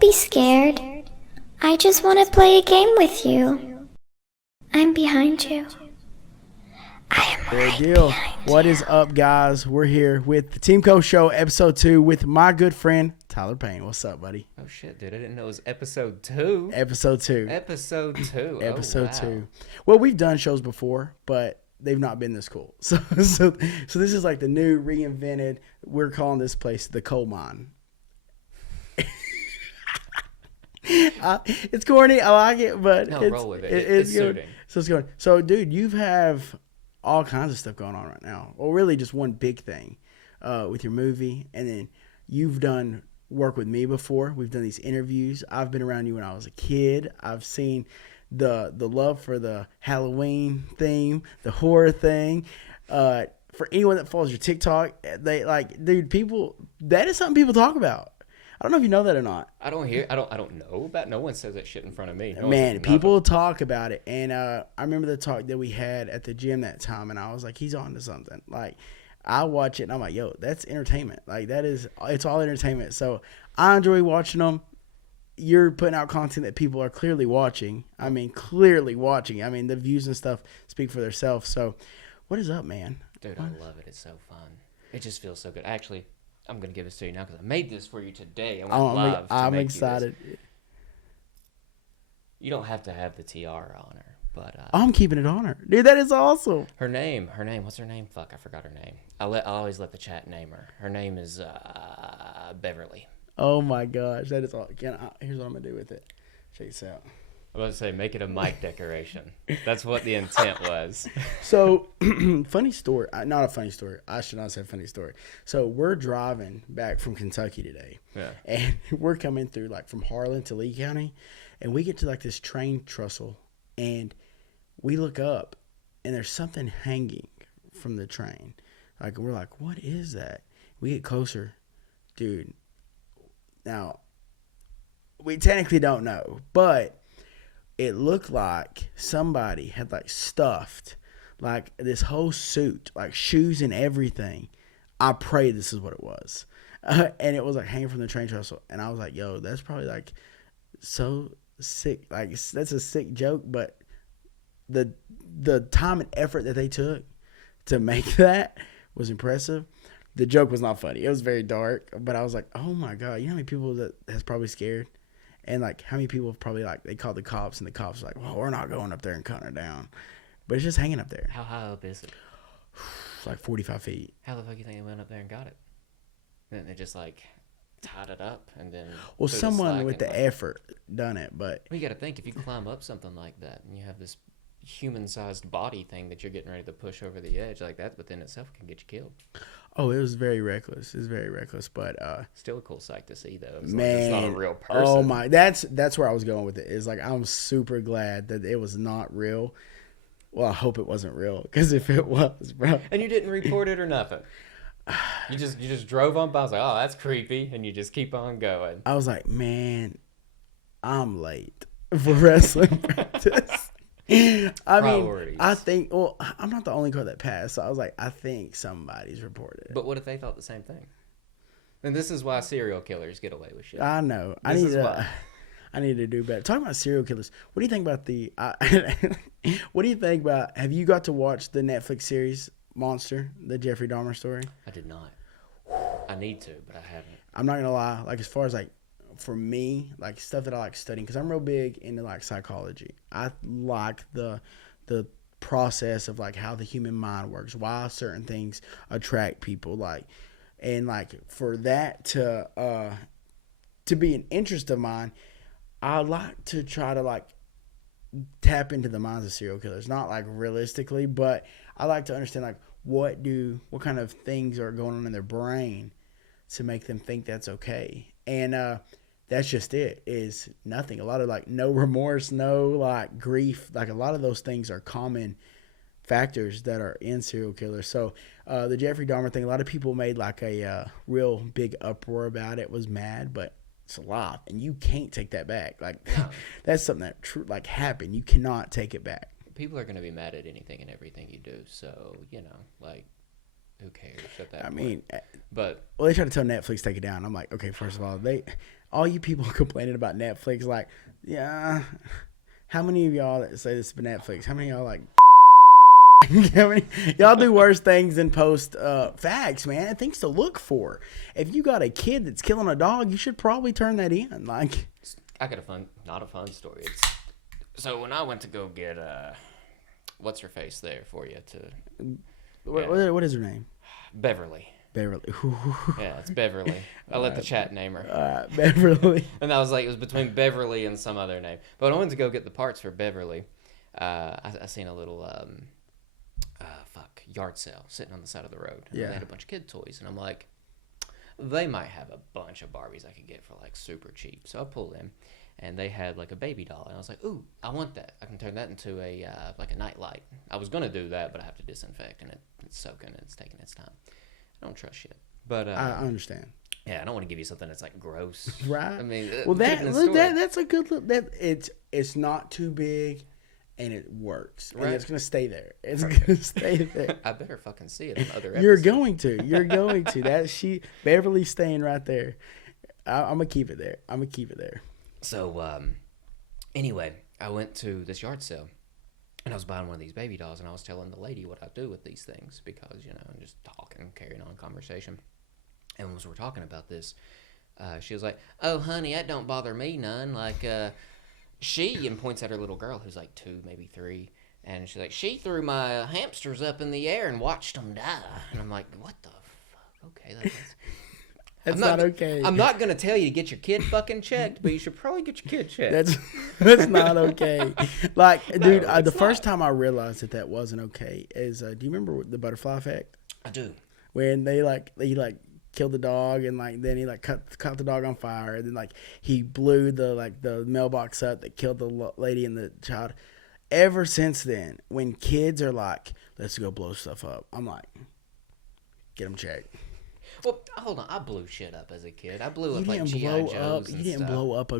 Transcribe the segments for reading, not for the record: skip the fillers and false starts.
Don't be scared. I just want to play a game with you. I'm behind you. I am right deal. behind What you. is up, guys? We're here with the TeamCole Show, episode 2, with my good friend Tyler Payne. What's up, buddy? Oh shit, dude! I didn't know it was episode 2. Episode 2. Episode 2. Episode oh, wow. 2. Well, we've done shows before, but they've not been this cool. So this is like the new, reinvented. We're calling this place the coal mine. It's corny. I like it, but No, it's, roll with it. It's good. suiting. So it's going. So, dude, you have all kinds of stuff going on right now. Well, really, just one big thing with your movie, and then you've done work with me before. We've done these interviews. I've been around you when I was a kid. I've seen the love for the Halloween theme, the horror thing. For anyone that follows your TikTok, they like, dude, people. That is something people talk about. I don't know if you know that or not. I don't know about. No one says that shit in front of me. No one Man, says people nothing. talk about it, and I remember the talk that we had at the gym that time, and I was like, he's on to something. Like, I watch it, and I'm like, yo, that's entertainment. Like, it's all entertainment. So I enjoy watching them. You're putting out content that people are clearly watching. I mean, the views and stuff speak for themselves. So what is up, man? Dude, I love it. It's so fun. It just feels so good. Actually, I'm gonna give this to you now because I made this for you today. I went live to I'm make excited. You, this. You don't have to have the tiara on her, but I'm keeping it on her, dude. That is awesome. her name. What's her name? Fuck, I forgot her name. I always let the chat name her. Her name is Beverly. Oh my gosh, that is all. Here's what I'm gonna do with it. Check this out. I was about to say, make it a mic decoration. That's what the intent was. So, funny story. Not a funny story. I should not say funny story. So, we're driving back from Kentucky today. Yeah. And we're coming through, like, from Harlan to Lee County. And we get to, like, this train trestle. And we look up, and there's something hanging from the train. Like, we're like, what is that? We get closer. Dude. Now, we technically don't know. But it looked like somebody had like stuffed like this whole suit, like shoes and everything. I pray this is what it was. And it was like hanging from the train trestle. And I was like, yo, that's probably like so sick. Like, that's a sick joke, but the time and effort that they took to make that was impressive. The joke was not funny. It was very dark, but I was like, oh my God, you know how many people that has probably scared? And, like, how many people have probably, like, they called the cops, and the cops were like, well, we're not going up there and cutting her down. But it's just hanging up there. How high up is it? It's like 45 feet. How the fuck you think they went up there and got it? And then they just like tied it up and then. Well, threw the someone slack with and, the like, effort done it, but. Well, you got to think if you climb up something like that and you have this human-sized body thing that you're getting ready to push over the edge, like that within itself can get you killed. Oh, it was very reckless. It was very reckless, but Still a cool sight to see, though. It's man, like it's not a real person. oh my, that's where I was going with it. Is like I'm super glad that it was not real. Well, I hope it wasn't real, because if it was, bro. And you didn't report it or nothing. You just drove on by. I was like, oh, that's creepy, and you just keep on going. I was like, man, I'm late for wrestling practice. I mean, I think, well, I'm not the only car that passed, so I was like, I think somebody's reported it. But what if they thought the same thing? And this is why serial killers get away with shit. I know. I need to do better. Talking about serial killers, what do you think about what do you think about, have you got to watch the Netflix series Monster, the Jeffrey Dahmer story? I did not. I need to, but I haven't. I'm not going to lie. Like, as far as, like, for me, like, stuff that I like studying, because I'm real big into, like, psychology. I like the process of, like, how the human mind works, why certain things attract people, like, and, like, for that to be an interest of mine, I like to try to, like, tap into the minds of serial killers. Not, like, realistically, but I like to understand, like, what kind of things are going on in their brain to make them think that's okay. And that's just it, is nothing. A lot of, like, no remorse, no, like, grief. Like, a lot of those things are common factors that are in serial killers. So the Jeffrey Dahmer thing, a lot of people made, like, a real big uproar about it, was mad, but it's a lot, and you can't take that back. Like, that's something that happened. You cannot take it back. People are going to be mad at anything and everything you do. So, you know, like, who cares at that I point? mean, But well, they try to tell Netflix to take it down. I'm like, okay, first of all you people complaining about Netflix, like, yeah, how many of y'all that say this is Netflix? How many of y'all like? How many, y'all do worse things than post facts, man. Things to look for. If you got a kid that's killing a dog, you should probably turn that in. Like, I got not a fun story. So when I went to go get what's her face there for you to what is her name? Beverly. Beverly. Yeah, it's Beverly. I let the chat name her. Beverly. And I was like, it was between Beverly and some other name. But when I went to go get the parts for Beverly, I seen a little yard sale sitting on the side of the road. And Yeah. they had a bunch of kid toys, and I'm like, they might have a bunch of Barbies I could get for like super cheap. So I pulled in, and they had like a baby doll, and I was like, ooh, I want that. I can turn that into a like a night light. I was gonna do that, but I have to disinfect, and it's soaking, and it's taking its time. I don't trust shit. But I understand. yeah, I don't want to give you something that's like gross. Right. I mean, Well, put it in a story. that's a good look. That it's not too big, and it works, and Right. it's gonna stay there. It's gonna stay there. I better fucking see it in other episodes. You're going to. You're going to. That Beverly's staying right there. I'm gonna keep it there. I'm gonna keep it there. So, anyway, I went to this yard sale, and I was buying one of these baby dolls, and I was telling the lady what I do with these things because, you know, I'm just talking, carrying on conversation. And as we're talking about this, she was like, "Oh, honey, that don't bother me none. Like, she," and points at her little girl who's like 2, maybe 3, and she's like, "She threw my hamsters up in the air and watched them die." And I'm like, "What the fuck? Okay, that's That's not okay. I'm not gonna tell you to get your kid fucking checked, but you should probably get your kid checked." That's not okay. Like, dude, it's the first not. time I realized that wasn't okay is, do you remember the butterfly effect? I do. When they killed the dog, and like then he like caught the dog on fire, and then like he blew the mailbox up that killed the lady and the child. Ever since then, when kids are like, let's go blow stuff up, I'm like, get them checked. Well, hold on. I blew shit up as a kid. I blew You up like didn't G.I. blow Joes up. and You didn't stuff. blow up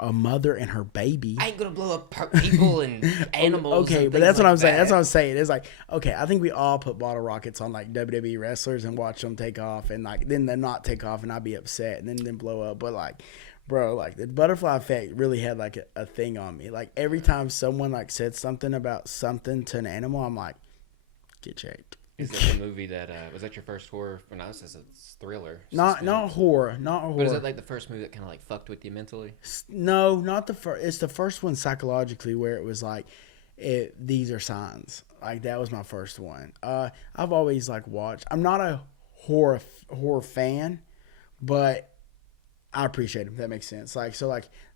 a mother and her baby. I ain't gonna blow up people and animals. Okay, and but things that's what like I'm saying. that. That's what I'm saying. It's like, okay, I think we all put bottle rockets on like WWE wrestlers and watch them take off, and like then they not take off, and I'd be upset, and then blow up. But like, bro, like the butterfly effect really had like a thing on me. Like every time someone like said something about something to an animal, I'm like, get checked. Is that the movie that was that your first horror? For now, it's a thriller. Not horror. But is that like the first movie that kind of like fucked with you mentally? No, not the first. It's the first one psychologically where it was like, these are signs. Like that was my first one. I've always like watched. I'm not a horror fan, but I appreciate them. If that makes sense. Like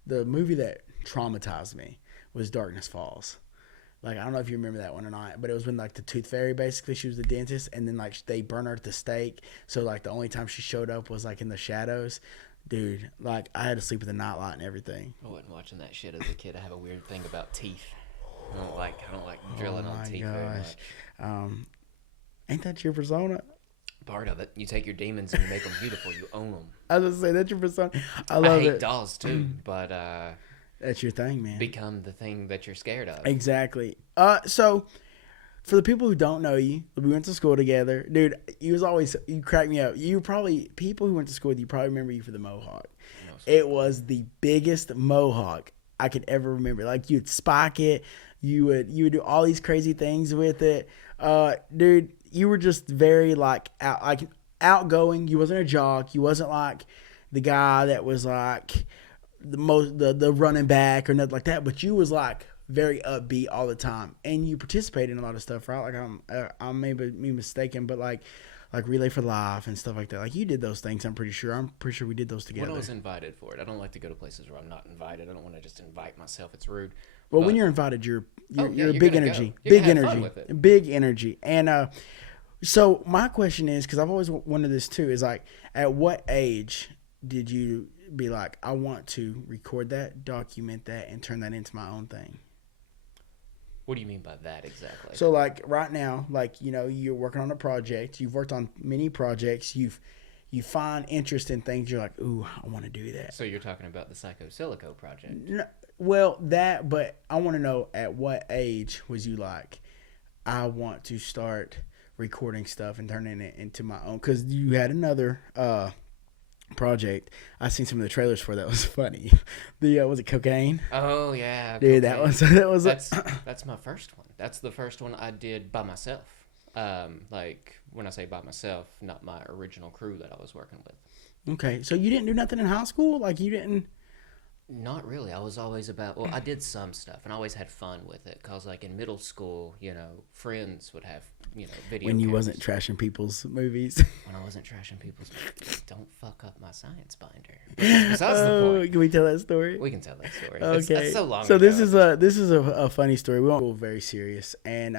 the movie that traumatized me was Darkness Falls. Like, I don't know if you remember that one or not, but it was when, like, the tooth fairy, basically, she was the dentist, and then, like, they burned her at the stake, so, like, the only time she showed up was, like, in the shadows. Dude, like, I had to sleep with a nightlight and everything. I wasn't watching that shit as a kid. I have a weird thing about teeth. I don't like drilling on teeth very much. Ain't that your persona? Part of it. You take your demons and you make them beautiful. You own them. I was gonna say, that's your persona. I I hate it. dolls, too, but That's your thing, man. become the thing that you're scared of. Exactly. So, for the people who don't know you, we went to school together. Dude, you cracked me up. People who went to school with you probably remember you for the mohawk. It was the biggest mohawk I could ever remember. Like, you'd spike it. You would do all these crazy things with it. Dude, you were just very, like outgoing. You wasn't a jock. You wasn't, like, the guy that was, like, the running back or nothing like that, but you was like very upbeat all the time, and you participated in a lot of stuff, right? Like I may be mistaken, but like Relay for Life and stuff like that. Like you did those things. I'm pretty sure we did those together. When I was invited for it, I don't like to go to places where I'm not invited. I don't want to just invite myself. It's rude. Well, when you're invited, you're you're big gonna energy, go. You're big gonna have fun energy, with it. big energy, and so my question is, because I've always wondered this too, is like, at what age did you be like, I want to record that, document that, and turn that into my own thing? What do you mean by that exactly? So like right now, like, you know, you're working on a project, you've worked on many projects, you find interest in things, you're like, ooh, I want to do that. So you're talking about the Psycho Silico project. No, well, that, but I want to know, at what age was you like, I want to start recording stuff and turning it into my own. Because you had another project I seen some of the trailers for that was funny. The was it cocaine? Oh yeah, Dude, cocaine. that was That's my first one. That's the first one I did by myself. Like when I say by myself, not my original crew that I was working with. okay. So you didn't do nothing in high school, like you didn't. Not really. I was always about. Well, I did some stuff, and I always had fun with it. Cause like in middle school, friends would have video. When you cameras. wasn't trashing people's movies. When I wasn't trashing people's. Don't fuck up my science binder. Besides the point. Can we tell that story? We can tell that story. Okay. That's so long. So ago. this is a funny story. We won't go very serious. And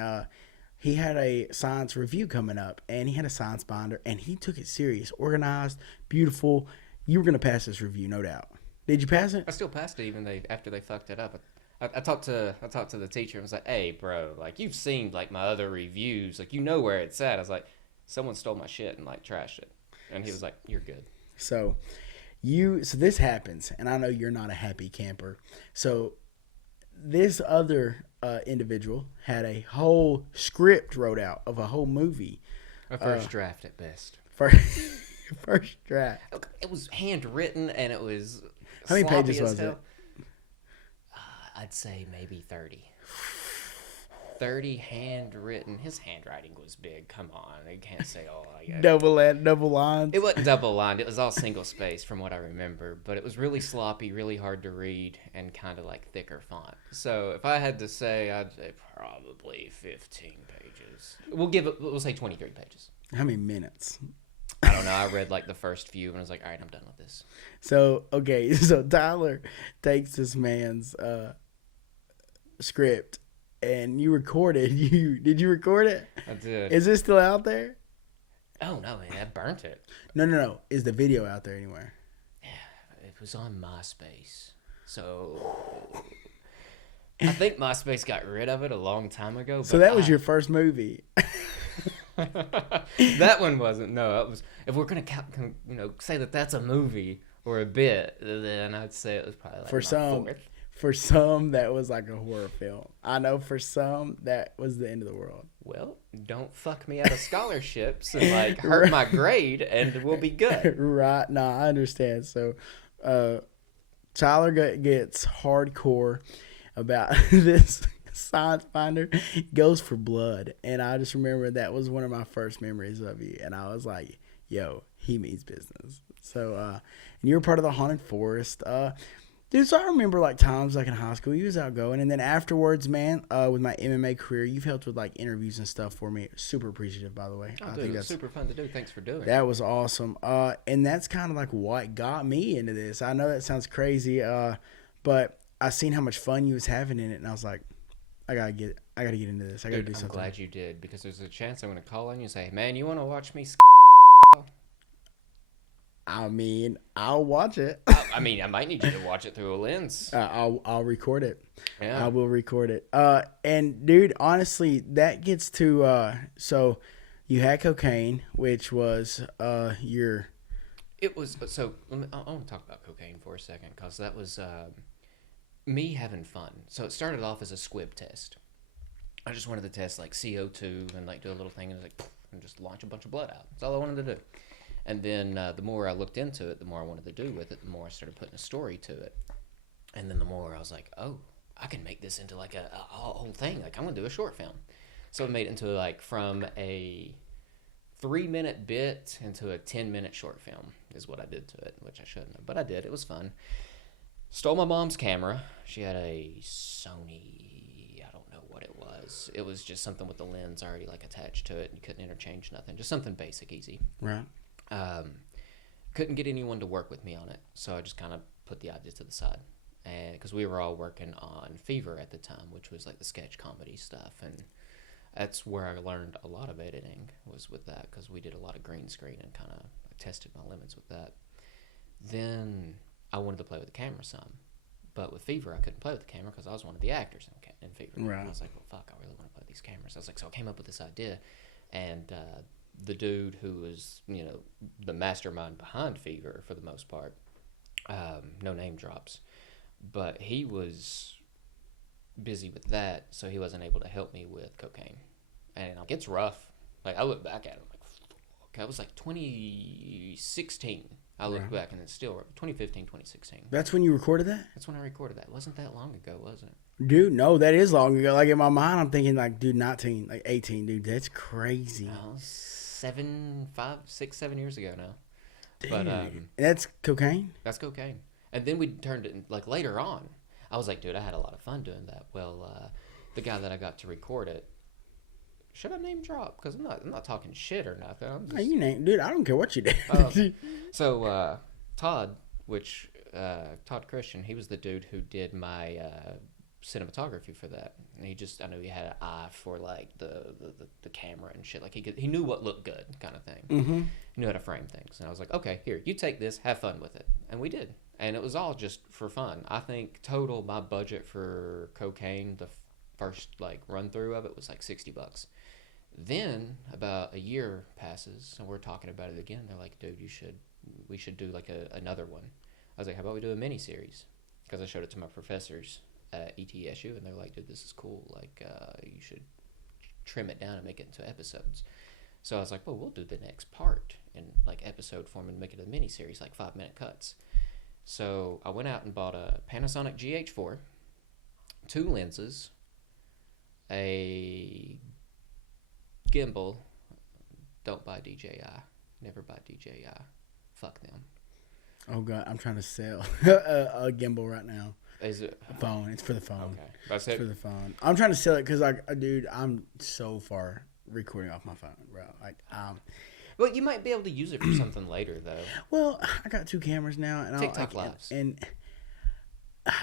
he had a science review coming up, and he had a science binder, and he took it serious, organized, beautiful. You were gonna pass this review, no doubt. Did you pass it? I still passed it even after they fucked it up. I talked to the teacher and was like, "Hey, bro, like you've seen like my other reviews, like you know where it's at." I was like, "Someone stole my shit and like trashed it," and he was like, "You're good." So this happens, and I know you're not a happy camper. So this other individual had a whole script wrote out of a whole movie. A first draft at best. First draft. It was handwritten and it was. How many sloppy pages as was hell. it? I'd say maybe 30. 30 handwritten. His handwriting was big. Come on, I can't say all. Double lines. It wasn't double lined. It was all single spaced from what I remember. But it was really sloppy, really hard to read, and kind of like thicker font. So if I had to say, I'd say probably 15 pages. We'll say 23 pages. How many minutes? I don't know. I read like the first few and I was like, all right, I'm done with this. So okay, so Tyler takes this man's script, and you recorded. Did you record it? I did. Is it still out there? Oh no, man, I burnt it. No. Is the video out there anywhere? Yeah, it was on MySpace. So I think MySpace got rid of it a long time ago. So that was your first movie. That one wasn't. No, it was. If we're gonna say that that's a movie or a bit, then I'd say it was probably like fourth. For some, that was like a horror film. I know for some, that was the end of the world. Well, don't fuck me out of scholarships and like hurt my grade, and we'll be good. Right? No, I understand. So, Tyler gets hardcore about this science finder, goes for blood, and I just remember that was one of my first memories of you, and I was like, "Yo, he means business." So, and you were part of the haunted forest. Dude, so I remember like times like in high school, you was outgoing, and then afterwards, man, with my MMA career, you've helped with like interviews and stuff for me. Super appreciative, by the way. Oh, dude, it was super fun to do. Thanks for doing it. That was awesome. And that's kind of like what got me into this. I know that sounds crazy, but I seen how much fun you was having in it, and I was like, I gotta get into this. I gotta do something. I'm glad you did, because there's a chance I'm gonna call on you and say, "Man, you want to watch me?" I mean, I'll watch it. I mean, I might need you to watch it through a lens. I'll record it. Yeah. I will record it. And dude, honestly, that gets to so you had cocaine, which was your. It was so. I want to talk about cocaine for a second, because that was me having fun. So it started off as a squib test. I just wanted to test like CO2 and like do a little thing and and just launch a bunch of blood out. That's all I wanted to do. And then the more I looked into it, the more I wanted to do with it, the more I started putting a story to it. And then the more I was like, oh, I can make this into like a whole thing. Like, I'm going to do a short film. So I made it into like from a 3-minute bit into a 10-minute short film is what I did to it, which I shouldn't have. But I did. It was fun. Stole my mom's camera. She had a Sony, I don't know what it was. It was just something with the lens already like attached to it. You couldn't interchange nothing. Just something basic, easy. Right. Couldn't get anyone to work with me on it, so I just kind of put the idea to the side, and because we were all working on Fever at the time, which was like the sketch comedy stuff, and that's where I learned a lot of editing, was with that, because we did a lot of green screen and kind of tested my limits with that. Then I wanted to play with the camera some, but with Fever I couldn't play with the camera because I was one of the actors in Fever. Right. And I was like, well, fuck, I really want to play with these cameras. I was like, so I came up with this idea, and the dude who was, the mastermind behind Fever for the most part, no name drops, but he was busy with that, so he wasn't able to help me with cocaine. And it's rough. Like, I look back at it, like, fuck, that was like 2016. I look back and it's still 2015, 2016. That's when you recorded that? That's when I recorded that. It wasn't that long ago, was it? Dude, no, that is long ago. Like, in my mind, I'm thinking, like, dude, 19, like, 18, dude. That's crazy. No, 7 years ago now. Dude. But And that's cocaine? that's cocaine. And then we turned it, like, later on. I was like, dude, I had a lot of fun doing that. Well, the guy that I got to record it, should I name drop? Because I'm not talking shit or nothing. I'm just... Hey, you name, dude, I don't care what you do. So, Todd, Todd Christian, he was the dude who did my cinematography for that. And I knew he had an eye for, like, the camera and shit. Like, he knew what looked good, kind of thing. Mm-hmm. He knew how to frame things. And I was like, okay, here, you take this, have fun with it. And we did. And it was all just for fun. I think total, my budget for cocaine, the first, like, run-through of it was, like, $60. Then, about a year passes, and we're talking about it again. They're like, dude, we should do, like, another one. I was like, how about we do a mini-series? Because I showed it to my professors at ETSU, and they're like, dude, this is cool. Like, you should trim it down and make it into episodes. So I was like, well, we'll do the next part in, like, episode form and make it a mini-series, like 5-minute cuts. So I went out and bought a Panasonic GH4, 2 lenses, a gimbal. Don't buy DJI. Never buy DJI. Fuck them. Oh, God, I'm trying to sell a gimbal right now. Is it? A phone. It's for the phone. Okay. That's It's it. for the phone. I'm trying to sell it because, like, dude, I'm so far recording off my phone, bro. Like, Well, you might be able to use it for something later, though. well, I got 2 cameras now, and TikTok lives. and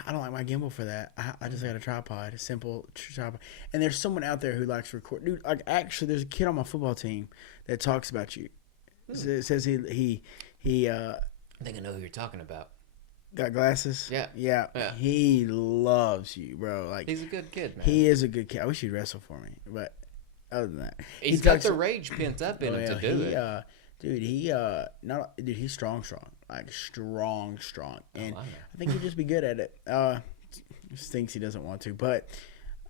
I don't like my gimbal for that. I just got a tripod, a simple tripod. And there's someone out there who likes to record. Dude, like, actually, there's a kid on my football team that talks about you. It says he I think I know who you're talking about. got glasses. Yeah. He loves you, bro. Like, He's a good kid, man. he is a good kid. I wish he'd wrestle for me, but other than that, He's got the rage pent up in him to do it. Dude, he's strong, like strong, and I know. I think he'd just be good at it. Just thinks he doesn't want to, but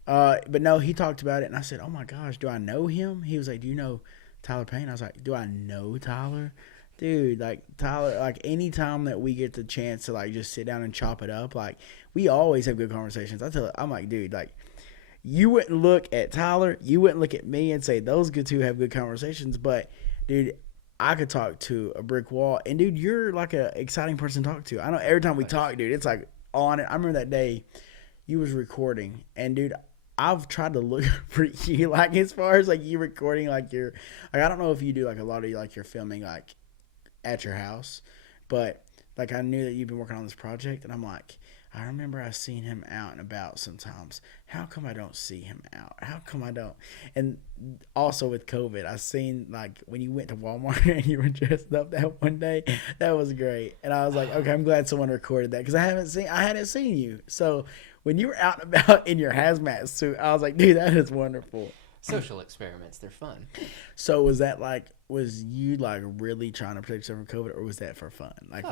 no, he talked about it, and I said, "Oh my gosh, do I know him?" He was like, "Do you know Tyler Payne?" I was like, "Do I know Tyler?" Dude, like, Tyler, like, anytime that we get the chance to, like, just sit down and chop it up, like, we always have good conversations. I'm like, dude, like, you wouldn't look at Tyler, you wouldn't look at me and say those two have good conversations, but, dude, I could talk to a brick wall, and, dude, you're, like, an exciting person to talk to. I know every time we talk, dude, it's, like, on it. I remember that day you was recording, and, dude, I've tried to look for you, like, as far as, like, you recording, like, I don't know if you do, like, a lot of, like, your filming, like, at your house, but, like, I knew that you've been working on this project, and I'm like, I remember I seen him out and about sometimes. How come I don't see him out? How come I don't? And also with COVID, I seen, like, when you went to Walmart and you were dressed up that one day, that was great. And I was like, okay, I'm glad someone recorded that because I hadn't seen you. So when you were out and about in your hazmat suit, I was like, dude, that is wonderful. Social experiments, they're fun. So was you, like, really trying to protect yourself from COVID, or was that for fun? Like,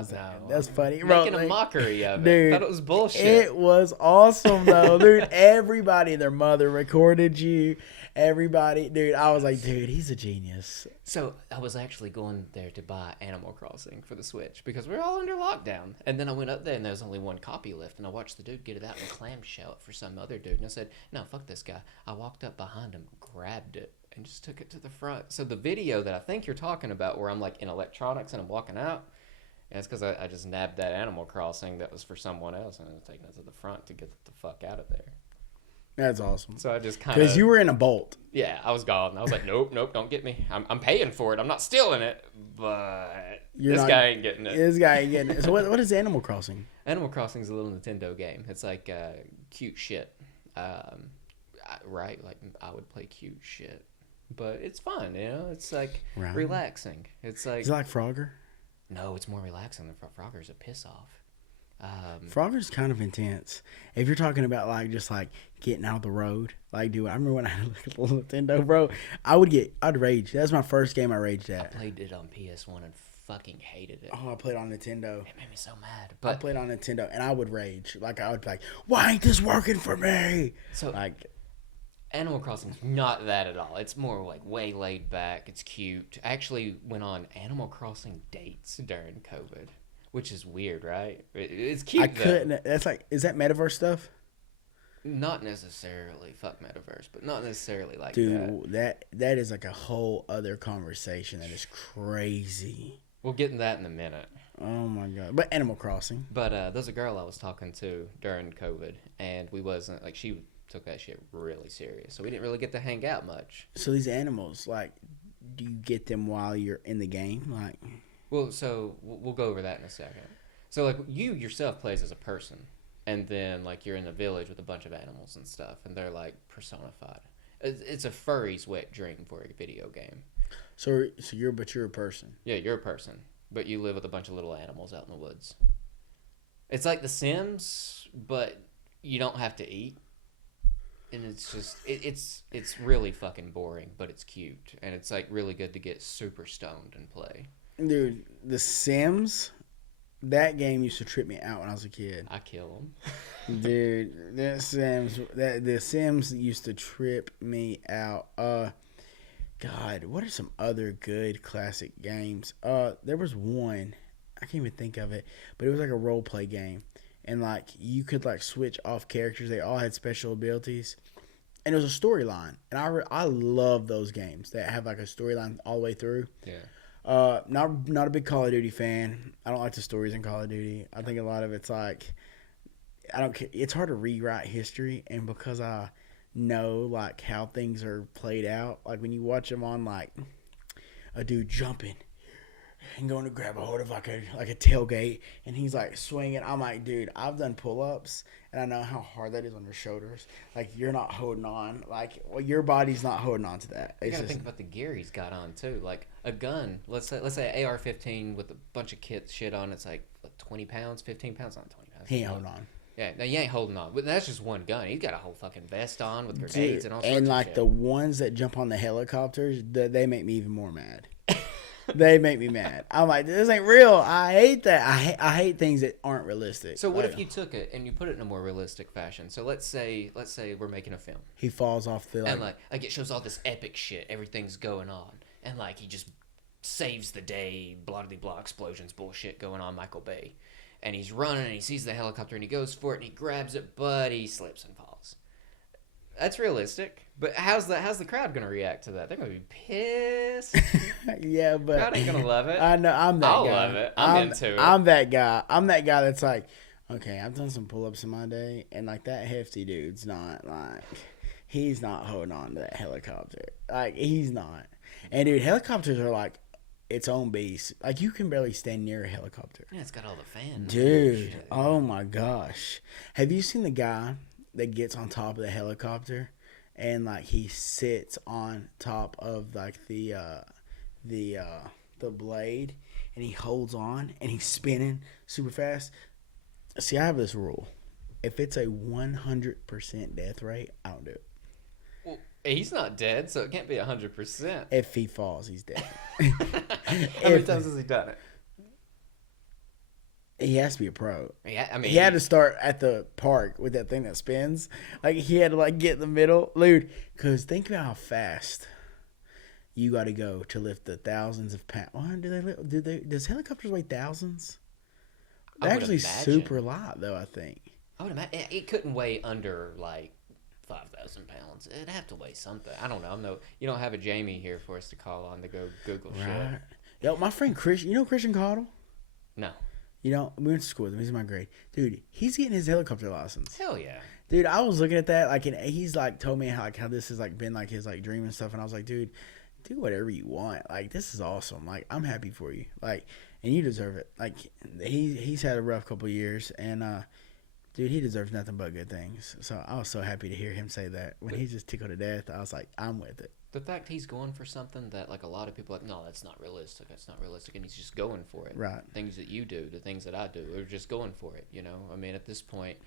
that's funny, bro. Making a mockery of it. Dude, Thought it was bullshit. It was awesome, though, dude. Everybody and their mother recorded you. Everybody, dude. I was like, dude, he's a genius. So I was actually going there to buy Animal Crossing for the Switch because we're all under lockdown. And then I went up there and there was only 1 copy left. And I watched the dude get it out and clamshell it for some other dude. And I said, no, fuck this guy. I walked up behind him, grabbed it, and just took it to the front. So the video that I think you're talking about where I'm, like, in electronics and I'm walking out, and it's because I just nabbed that Animal Crossing that was for someone else and I was taking it to the front to get the fuck out of there. That's awesome. So I just kind of... Because you were in a bolt. Yeah, I was gone. I was like, nope, don't get me. I'm paying for it. I'm not stealing it, but this guy ain't getting it. This guy ain't getting it. So what is Animal Crossing? Animal Crossing is a little Nintendo game. It's like cute shit. Right? Like, I would play cute shit. But it's fun, you know? It's, like, relaxing. It's like... Is it like Frogger? No, it's more relaxing than Frogger's a piss-off. Frogger's kind of intense. If you're talking about, like, just, like, getting out of the road, like, dude, I remember when I had a little Nintendo, bro, I'd rage. That's my first game I raged at. I played it on PS1 and fucking hated it. Oh, I played on Nintendo. It made me so mad. I played on Nintendo, and I would rage. Like, I would be like, why ain't this working for me? So, like, Animal Crossing's not that at all. It's more like way laid back. It's cute. I actually went on Animal Crossing dates during COVID, which is weird, right? It's cute I though. couldn't. That's like, is that metaverse stuff? Not necessarily. Fuck metaverse, but not necessarily like that. Dude, that is like a whole other conversation. That is crazy. We'll get into that in a minute. Oh my god! But Animal Crossing. But there's a girl I was talking to during COVID, and we wasn't like she took that shit really serious, so we didn't really get to hang out much. So these animals, like, do you get them while you're in the game? Like, Well, so we'll go over that in a second. So like you yourself plays as a person, and then like you're in a village with a bunch of animals and stuff, and they're like personified. It's a furry's wet dream for a video game. so you're a person. Yeah, you're a person, but you live with a bunch of little animals out in the woods. It's like The Sims, but you don't have to eat. And it's just it's really fucking boring, but it's cute, and it's like really good to get super stoned and play. Dude, The Sims, that game used to trip me out when I was a kid. I kill them. Dude, the Sims used to trip me out. God, what are some other good classic games? There was one, I can't even think of it, but it was like a role play game, and like you could like switch off characters. They all had special abilities, and it was a storyline. And I love those games that have like a storyline all the way through. Yeah. Not a big Call of Duty fan. I don't like the stories in Call of Duty. I think a lot of it's like, I don't care. It's hard to rewrite history, and because I know like how things are played out, like when you watch them on like a dude jumping and going to grab a hold of like a tailgate, and he's like swinging. I'm like, dude, I've done pull-ups, and I know how hard that is on your shoulders. Like you're not holding on. Like your body's not holding on to that. You It's gotta just, think about the gear he's got on too. Like a gun. Let's say AR-15 with a bunch of kit shit on. It's like what, 20 pounds, 15 pounds, not 20 pounds. he ain't holding on. Yeah, no, you ain't holding on. But that's just one gun. He's got a whole fucking vest on with grenades Dude, and all sorts and of like shit. the ones that jump on the helicopters, they make me even more mad. They make me mad. I'm like, this ain't real. I hate that. I hate things that aren't realistic. So what Like, if you took it and you put it in a more realistic fashion? So let's say we're making a film, he falls off the and like it shows all this epic shit, everything's going on, and like he just saves the day, blah blah blah, explosions, bullshit going on, Michael Bay, and he's running and he sees the helicopter and he goes for it and he grabs it, but he slips and falls. That's realistic, but how's the crowd gonna react to that? They're gonna be pissed. yeah, but Crowd ain't gonna love it. I know I'm that I'll guy. love it. I'm into it. I'm that guy. I'm that guy that's like, okay, I've done some pull-ups in my day, and like that hefty dude's not like, he's not holding on to that helicopter. Like he's not. And dude, helicopters are like its own beast. Like you can barely stand near a helicopter. Yeah, it's got all the fans. Dude, Shit. oh my gosh. Have you seen the guy that gets on top of the helicopter and like he sits on top of like the blade and he holds on and he's spinning super fast? See, I have this rule. If it's a 100% death rate, I don't do it. Well, he's not dead, so it can't be 100%. If he falls, he's dead. How many times has he done it? He has to be a pro. Yeah, I mean, He had to start at the park with that thing that spins. Like he had to like get in the middle, dude. Because think about how fast you got to go to lift the thousands of pounds. Well, does helicopters weigh thousands? I They're would actually imagine. super light, though. I think. I would imagine it couldn't weigh under like 5,000 pounds. It'd have to weigh something. I don't know. You don't have a Jamie here for us to call on to go Google Right. shit. Yo, my friend Christian. You know Christian Caudle? No. You know, we went to school with him. He's in my grade. Dude, he's getting his helicopter license. Hell yeah. Dude, I was looking at that, like, and he's like told me how this has like been like his like dream and stuff, and I was like, dude, do whatever you want. Like, this is awesome. Like, I'm happy for you. Like, and you deserve it. Like, he's had a rough couple of years, and dude, he deserves nothing but good things. So I was so happy to hear him say that. When he just tickled to death, I was like, I'm with it. The fact he's going for something that like a lot of people are like, no, that's not realistic. That's not realistic, and he's just going for it. Right. Things that you do, the things that I do, we're just going for it. You know, I mean, at this point,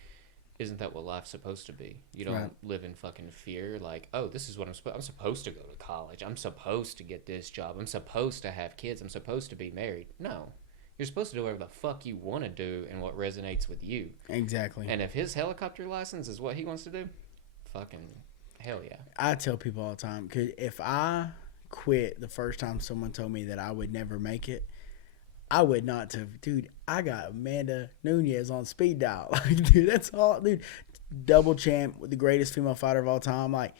isn't that what life's supposed to be? You don't Right. live in fucking fear. Like, oh, this is what I'm supposed to go to college. I'm supposed to get this job. I'm supposed to have kids. I'm supposed to be married. No, you're supposed to do whatever the fuck you want to do and what resonates with you. Exactly. And if his helicopter license is what he wants to do, fucking Hell yeah. I tell people all the time, because if I quit the first time someone told me that I would never make it, I would not have. Dude, I got Amanda Nunez on speed dial. Like, dude, that's all. Dude, double champ, the greatest female fighter of all time. Like,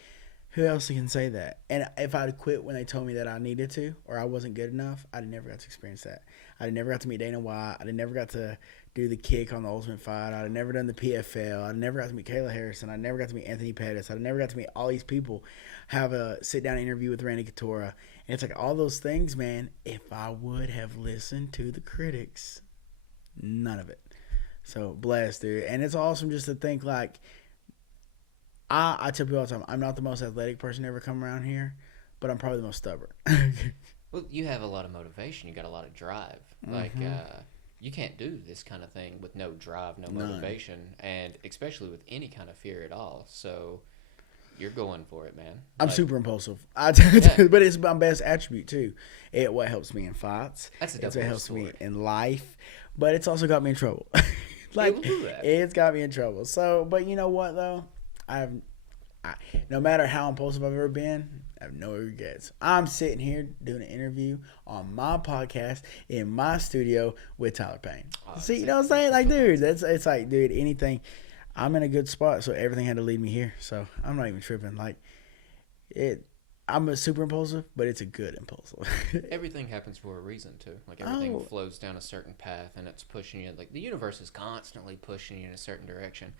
who else can say that? And if I'd quit when they told me that I needed to or I wasn't good enough, I'd never got to experience that. I'd never got to meet Dana White. I'd never got to do the kick on the Ultimate Fight. I'd never done the PFL. I'd never got to meet Kayla Harrison. I'd never got to meet Anthony Pettis. I'd never got to meet all these people, have a sit-down interview with Randy Couture. And it's like all those things, man, if I would have listened to the critics, none of it. So, blessed, dude. And it's awesome just to think, like, I tell people all the time, I'm not the most athletic person to ever come around here, but I'm probably the most stubborn. Well, you have a lot of motivation. You got a lot of drive. Like, you can't do this kind of thing with no drive, no motivation, and especially with any kind of fear at all. So, you're going for it, man. I'm Like, super impulsive. Yeah. But it's my best attribute, too. What helps me in fights. That's a It's what double-edged helps me sword. in life. But it's also got me in trouble. Like, will do that. it's got me in trouble. So, but you know what, though? No matter how impulsive I've ever been, I have no regrets. I'm sitting here doing an interview on my podcast in my studio with Tyler Payne. See, you know what I'm saying? Like, dude, it's like, dude, anything. I'm in a good spot, so everything had to lead me here. So I'm not even tripping. Like, I'm a super impulsive, but it's a good impulsive. Everything happens for a reason, too. Like, everything Oh. flows down a certain path, and it's pushing you. Like, the universe is constantly pushing you in a certain direction.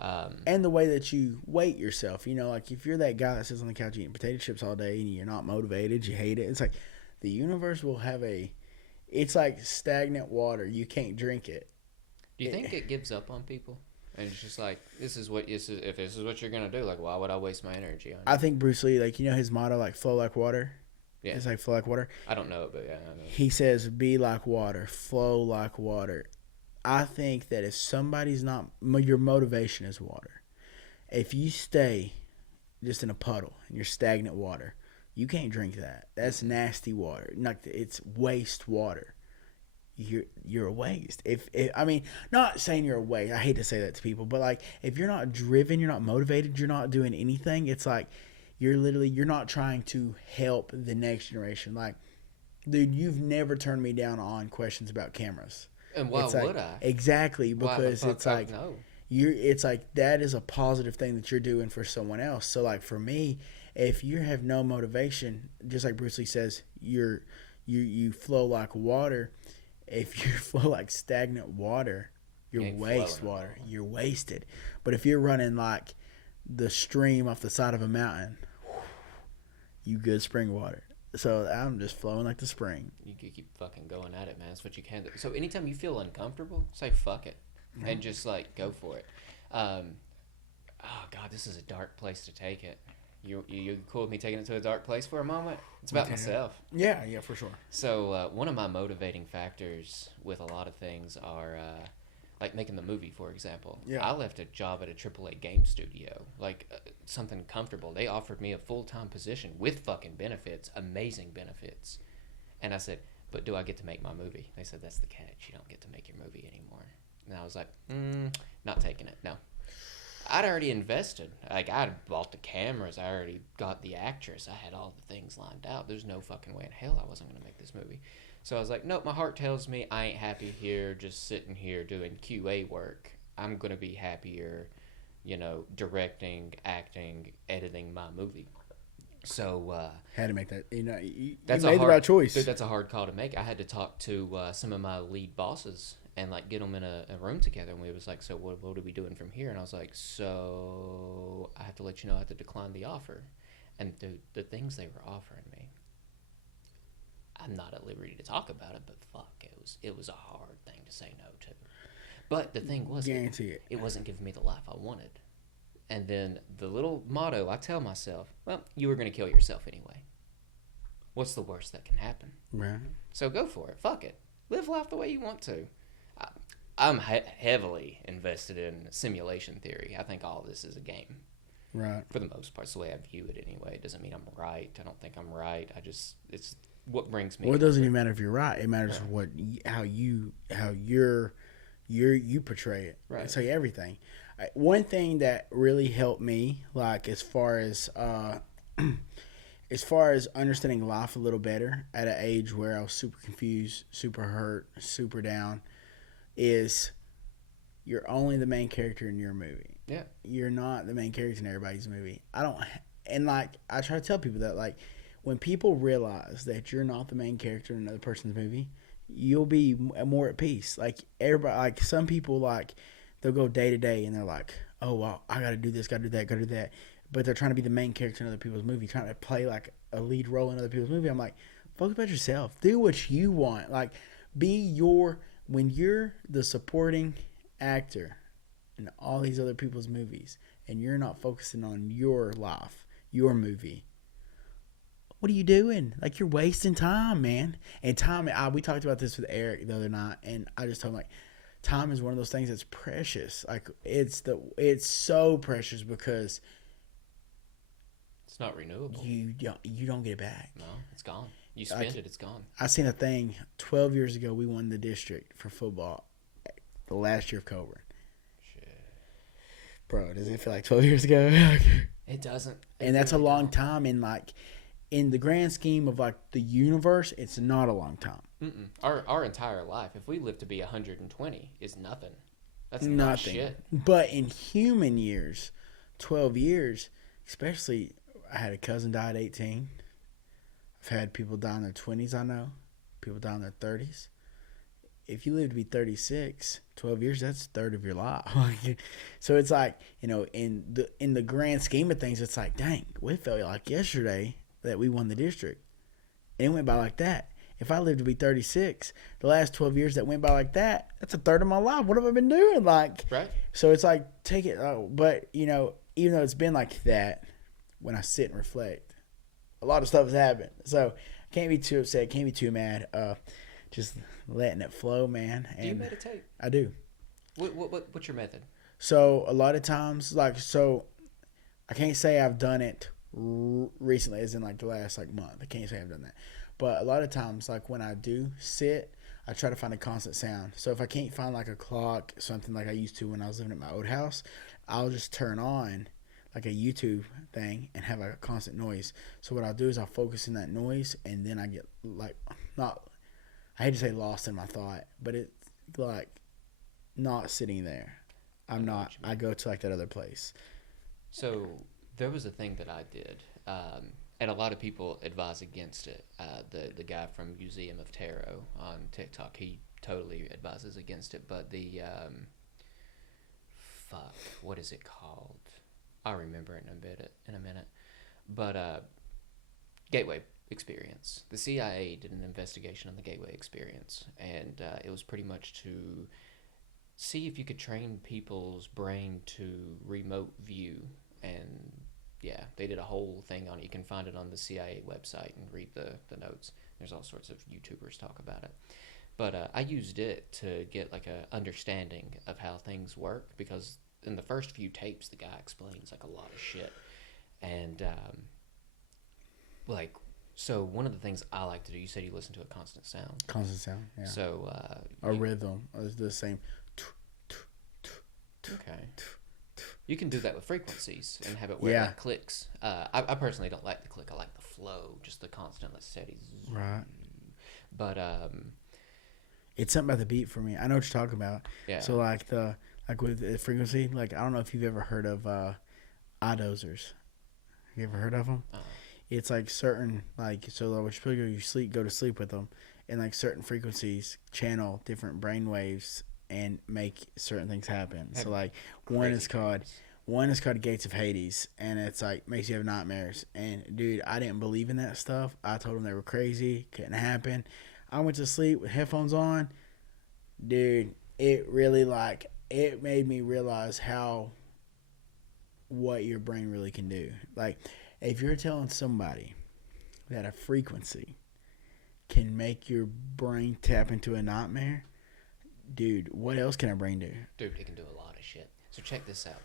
And the way that you weight yourself, you know, like if you're that guy that sits on the couch eating potato chips all day and you're not motivated, you hate it. It's like the universe will have it's like stagnant water. You can't drink it. Do you think it gives up on people? And it's just like, if this is what you're going to do, like, why would I waste my energy on it? I think Bruce Lee, like, you know, his motto, like, flow like water. Yeah. It's like flow like water. I don't know it, but yeah, I know. He says, be like water, flow like water. I think that if somebody's not, your motivation is water. If you stay just in a puddle and you're stagnant water, you can't drink that. That's nasty water. Like, it's waste water. You're a waste. If I mean, not saying you're a waste. I hate to say that to people, but like if you're not driven, you're not motivated, you're not doing anything. It's like you're not trying to help the next generation. Like, dude, you've never turned me down on questions about cameras. And why It's like, would I? Exactly, Why the because fuck it's I like know? it's like that is a positive thing that you're doing for someone else. So like for me, if you have no motivation, just like Bruce Lee says, you flow like water. If you flow like stagnant water, You you're ain't waste flowing. water. You're wasted. But if you're running like the stream off the side of a mountain, you good spring water. So I'm just flowing like the spring. You can keep fucking going at it, man. That's what you can do. So anytime you feel uncomfortable, say fuck it. And just, like, go for it. Oh, God, this is a dark place to take it. You cool with me taking it to a dark place for a moment? It's about myself. Yeah, for sure. So one of my motivating factors with a lot of things are like making the movie, for example. Yeah. I left a job at a AAA game studio, like something comfortable. They offered me a full-time position with fucking benefits, amazing benefits. And I said, but do I get to make my movie? They said, that's the catch. You don't get to make your movie anymore. And I was like, not taking it. No. I'd already invested. Like, I'd bought the cameras. I already got the actress. I had all the things lined out. There's no fucking way in hell I wasn't going to make this movie. So I was like, nope, my heart tells me I ain't happy here just sitting here doing QA work. I'm going to be happier, directing, acting, editing my movie. So Had to make that. You made that's the right choice. Dude, that's a hard call to make. I had to talk to some of my lead bosses and like get them in a room together, and we was like, so what are we doing from here? And I was like, so I have to let you know I have to decline the offer. And the things they were offering me, I'm not at liberty to talk about it, but fuck, it was a hard thing to say no to. But the thing was, Guarantee it wasn't giving me the life I wanted. And then the little motto I tell myself, well, you were going to kill yourself anyway. What's the worst that can happen? Right. So go for it. Fuck it. Live life the way you want to. I'm heavily invested in simulation theory. I think all of this is a game. Right. For the most part, it's the way I view it anyway. It doesn't mean I'm right. I don't think I'm right. It's what brings me. Well, it doesn't even matter if you're right. It matters how your You portray it. Right. It's like everything. One thing that really helped me, like as far as understanding life a little better at an age where I was super confused, super hurt, super down, is you're only the main character in your movie. Yeah. You're not the main character in everybody's movie. And like I try to tell people that, like, when people realize that you're not the main character in another person's movie, you'll be more at peace. Like everybody, like some people, like they'll go day to day and they're like, oh well, I got to do this, got to do that, got to do that, but they're trying to be the main character in other people's movie, trying to play like a lead role in other people's movie. I'm like, focus about yourself. Do what you want. Like, when you're the supporting actor in all these other people's movies, and you're not focusing on your life, your movie. What are you doing? Like, you're wasting time, man. And time, we talked about this with Eric the other night, and I just told him, like, time is one of those things that's precious. Like, it's so precious because It's not renewable. you don't get it back. No, it's gone. You spend it, it's gone. I seen a thing 12 years ago. We won the district for football the last year of Coburn. Shit. Bro, does it feel like 12 years ago? It doesn't. And that's a long time. And like, in the grand scheme of like the universe, it's not a long time. Mm-mm. Our entire life, if we live to be 120, is nothing. That's Nothing. not shit. But in human years, 12 years, especially, I had a cousin die at 18. I've had people die in their 20s, I know. People die in their 30s. If you live to be 36, 12 years, that's a third of your life. So it's like, in the grand scheme of things, it's like, dang, it felt like yesterday that we won the district. And it went by like that. If I lived to be 36, the last 12 years that went by like that, that's a third of my life. What have I been doing? Like, Right. So it's like, take it. But, even though it's been like that, when I sit and reflect, a lot of stuff has happened. So can't be too upset, can't be too mad. Just letting it flow, man. And Do you meditate? I do. What's your method? So a lot of times, I can't say I've done it recently, as in like the last like month. I can't say I've done that. But a lot of times, like when I do sit, I try to find a constant sound. So if I can't find like a clock, something like I used to when I was living at my old house, I'll just turn on like a YouTube thing and have like a constant noise. So what I'll do is I'll focus in that noise, and then I get like, I hate to say lost in my thought, but it's like not sitting there. I go to like that other place. So there was a thing that I did, and a lot of people advise against it. The guy from Museum of Tarot on TikTok, he totally advises against it. But the what is it called? I'll remember it in a minute. But Gateway Experience. The CIA did an investigation on the Gateway Experience, and it was pretty much to see if you could train people's brain to remote view. And yeah, they did a whole thing on it. You can find it on the CIA website and read the notes. There's all sorts of YouTubers talk about it. But I used it to get like a understanding of how things work, because in the first few tapes, the guy explains like a lot of shit. And so one of the things I like to do, you said you listen to a constant sound. Constant sound, yeah. So a rhythm is the same. Okay. You can do that with frequencies and have it where it like clicks. I personally don't like the click. I like the flow, just the constant, steady. Right. But it's something about the beat for me. I know what you're talking about. Yeah. So like with the frequency, like I don't know if you've ever heard of iDozers. Have you ever heard of them? It's like certain so when you go to sleep with them, and like certain frequencies channel different brain waves and make certain things happen. So like one is called Gates of Hades, and it's like makes you have nightmares. And dude, I didn't believe in that stuff. I told them they were crazy, couldn't happen. I went to sleep with headphones on. Dude, it really it made me realize what your brain really can do. Like if you're telling somebody that a frequency can make your brain tap into a nightmare, dude, what else can our brain do? Dude, it can do a lot of shit. So check this out.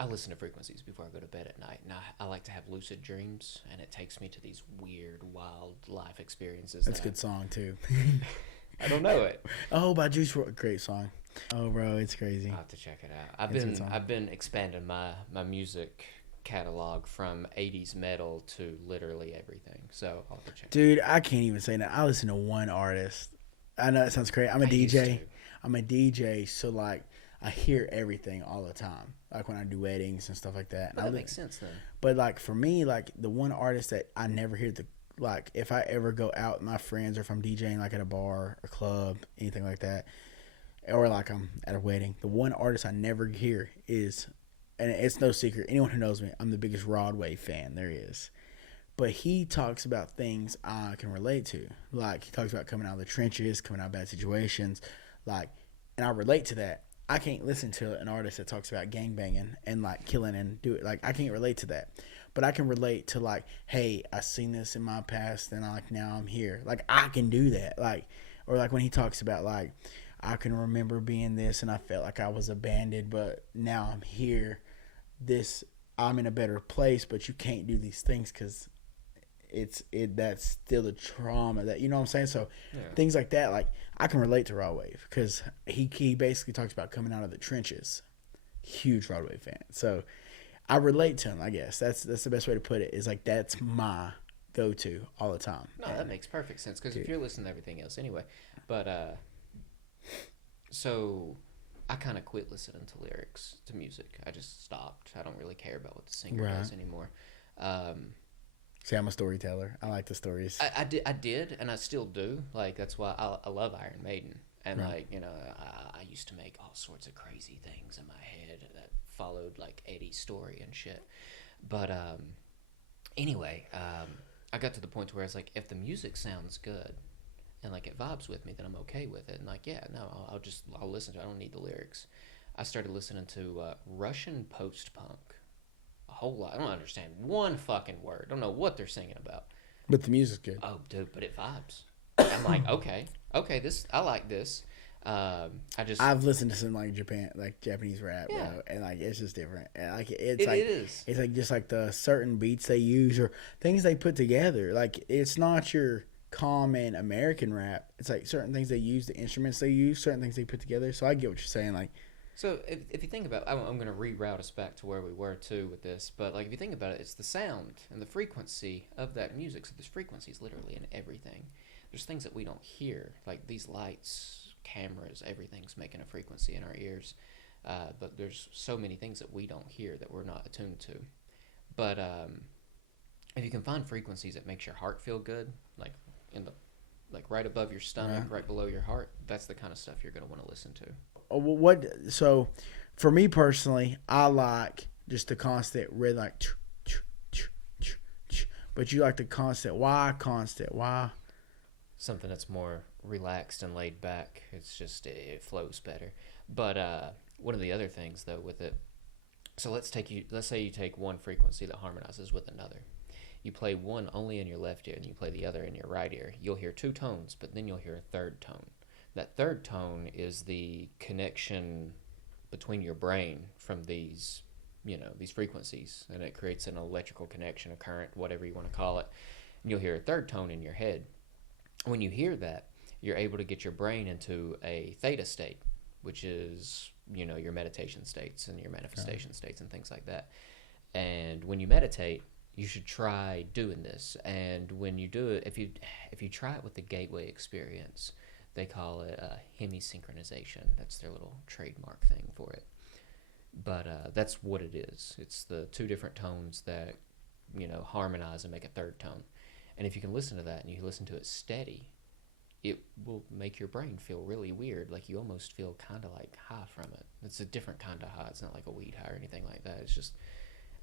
I listen to frequencies before I go to bed at night. Now, I like to have lucid dreams, and it takes me to these weird, wild life experiences. That's a good song, too. I don't know it. Oh, by Juice WRLD, great song. Oh, bro, it's crazy. I'll have to check it out. It's a good song. I've been expanding my music catalog from 80s metal to literally everything. So I'll have to check. Dude, I can't even say that. I listen to one artist. I know it sounds crazy. I'm a I used DJ. to. I'm a DJ, so like I hear everything all the time. Like when I do weddings and stuff like that. Well, that makes sense then. But like for me, like the one artist that I never hear like if I ever go out with my friends or if I'm DJing like at a bar or club, anything like that, or like I'm at a wedding, the one artist I never hear is, and it's no secret, anyone who knows me, I'm the biggest Rod Wave fan there is. But he talks about things I can relate to. Like he talks about coming out of the trenches, coming out of bad situations, like, and I relate to that. I can't listen to an artist that talks about gangbanging and like killing and do it. Like I can't relate to that, but I can relate to like, hey, I seen this in my past, and like now I'm here. Like I can do that. Like, or like when he talks about like, I can remember being this and I felt like I was abandoned, but now I'm here. I'm in a better place, but you can't do these things because that's still the trauma that, you know what I'm saying? So things like that, like I can relate to Raw Wave because he basically talks about coming out of the trenches. Huge Raw Wave fan. So I relate to him, I guess. That's the best way to put it, is like that's my go-to all the time. No, that makes perfect sense because if you're listening to everything else anyway. But so I kind of quit listening to lyrics to music. I just stopped. I don't really care about what the singer does anymore. See, I'm a storyteller. I like the stories. I did, and I still do. Like that's why I love Iron Maiden, and like you know, I used to make all sorts of crazy things in my head that followed like Eddie's story and shit. But anyway, I got to the point where I was like, if the music sounds good and like it vibes with me, then I'm okay with it. And like, yeah, no, I'll listen to it. I don't need the lyrics. I started listening to Russian post-punk. A whole lot. I don't understand one fucking word. I don't know what they're singing about. But the music's good. Oh, dude, but it vibes. I'm like, okay, this I like this. I've listened to some like Japanese rap, bro, and like it's just different. And like it is. It's like just like the certain beats they use or things they put together. Like it's not your common American rap. It's like certain things they use, the instruments they use, certain things they put together. So I get what you're saying. Like, so if you think about, I'm going to reroute us back to where we were too with this, but like if you think about it, it's the sound and the frequency of that music. So there's frequencies literally in everything. There's things that we don't hear, like these lights, cameras, everything's making a frequency in our ears. But there's so many things that we don't hear that we're not attuned to. But if you can find frequencies that makes your heart feel good, like like right above your stomach, right below your heart, that's the kind of stuff you're going to want to listen to. So for me personally, I like just the constant rhythm, like, but you like the constant why? Something that's more relaxed and laid back. It's just, it flows better. But one of the other things though with it, so let's say you take one frequency that harmonizes with another. You play one only in your left ear and you play the other in your right ear. You'll hear two tones, but then you'll hear a third tone. That third tone is the connection between your brain from these frequencies, and it creates an electrical connection, a current, whatever you want to call it. And you'll hear a third tone in your head. When you hear that, you're able to get your brain into a theta state, which is, your meditation states and your manifestation states and things like that. And when you meditate, you should try doing this. And when you do it, if you try it with the gateway experience, they call it hemisynchronization. That's their little trademark thing for it. But that's what it is. It's the two different tones that, harmonize and make a third tone. And if you can listen to that and you listen to it steady, it will make your brain feel really weird. Like you almost feel kind of like high from it. It's a different kind of high. It's not like a weed high or anything like that. It's just,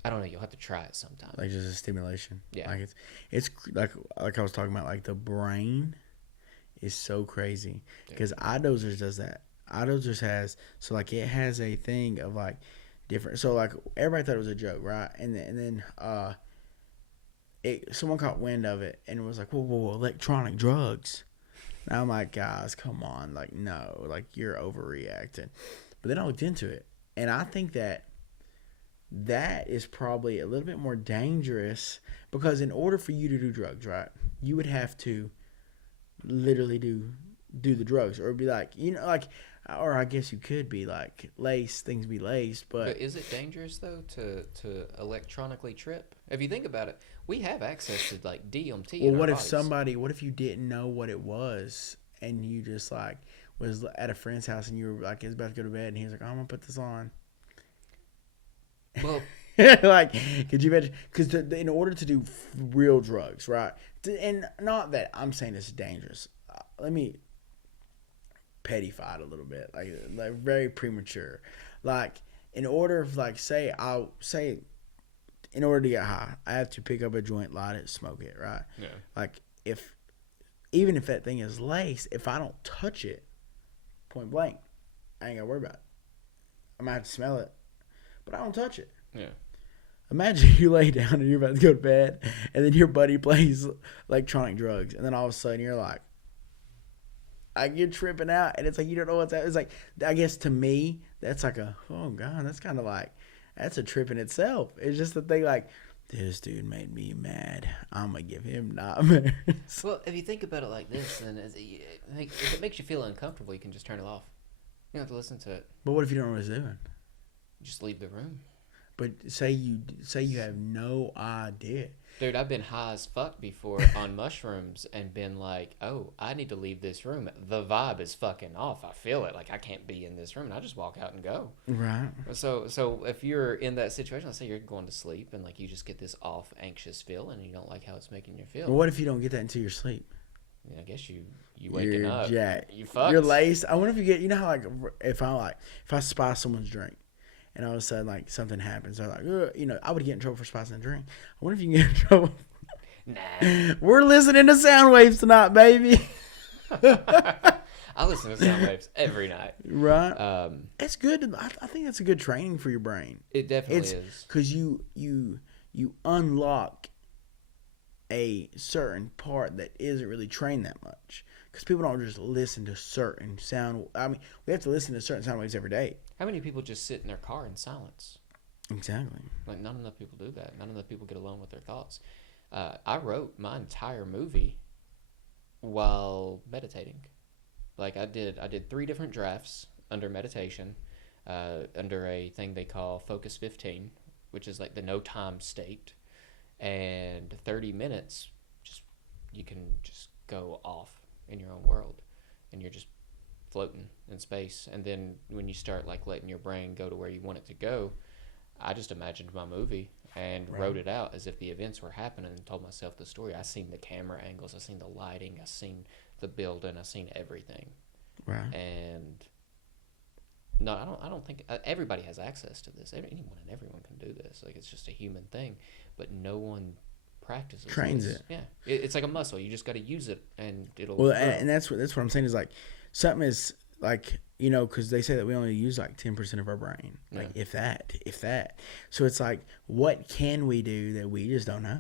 I don't know. You'll have to try it sometime. Like just a stimulation. Yeah. Like it's like I was talking about, like the brain is so crazy because iDozers does that. iDozers has, so like it has a thing of like different, so like everybody thought it was a joke, right? And then someone caught wind of it and was like, whoa, electronic drugs. And I'm like, guys, come on, like no, like you're overreacting. But then I looked into it, and I think that is probably a little bit more dangerous because in order for you to do drugs, right, you would have to literally do do the drugs, or it'd be like, like, or I guess you could be like laced, things be laced, But but is it dangerous though to electronically trip? If you think about it, we have access to like DMT well, in our what if bodies. what if you didn't know what it was, and you just like was at a friend's house, and you were like, it's about to go to bed, and he was like, oh, I'm gonna put this on. Well, Like, could you imagine? Because in order to do real drugs, right? And not that I'm saying it's dangerous. Let me pettified a little bit, like very premature. Like, in order of like, I'll say, in order to get high, I have to pick up a joint, light it, smoke it, right? yeah. Like, if even if that thing is laced, if I don't touch it, point blank, I ain't gotta worry about it. I might have to smell it, but I don't touch it. Yeah. Imagine you lay down and you're about to go to bed, and then your buddy plays electronic drugs, and then all of a sudden you're like, you're tripping out, and it's like you don't know what's happening. It's like, I guess to me, that's like oh god, that's kind of like, that's a trip in itself. It's just the thing, like, this dude made me mad. I'm gonna give him nightmares. Well, if you think about it like this, then if it makes you feel uncomfortable, you can just turn it off. You don't have to listen to it. But what if you don't know what it's doing? Just leave the room. But say you have no idea. Dude, I've been high as fuck before on mushrooms and been like, oh, I need to leave this room. The vibe is fucking off. I feel it. Like, I can't be in this room. And I just walk out and go. Right. So if you're in that situation, let's say you're going to sleep and, like, you just get this off, anxious feel and you don't like how it's making you feel. But what if you don't get that until you're asleep? I guess you waking You're up. jacked. You fucked. You're laced. I wonder if you get, how, like, if I spy someone's drink, and all of a sudden, like, something happens, they're like, I would get in trouble for spicing a drink. I wonder if you can get in trouble. Nah. We're listening to sound waves tonight, baby. I listen to sound waves every night. Right. It's good. I think that's a good training for your brain. It definitely is. Because you unlock a certain part that isn't really trained that much. Because people don't just listen to certain sound. I mean, we have to listen to certain sound waves every day. How many people just sit in their car in silence? Exactly. Like, not enough people do that. Not enough people get alone with their thoughts. I wrote my entire movie while meditating. Like, I did 3 different drafts under meditation, under a thing they call Focus 15, which is like the no time state, and 30 minutes, you can just go off in your own world, and you're just floating in space. And then when you start like letting your brain go to where you want it to go, I just imagined my movie and wrote it out as if the events were happening and told myself the story. I seen the camera angles, I seen the lighting, I seen the building, I seen everything. Right. And no, I don't think everybody has access to this. Anyone and everyone can do this. Like, it's just a human thing, but no one practices. Trains this. it. Yeah, it's like a muscle. You just got to use it, and it'll. Well, grow. and that's what I'm saying is, like, something is like, because they say that we only use like 10% of our brain, like, if that. So it's like, what can we do that we just don't know?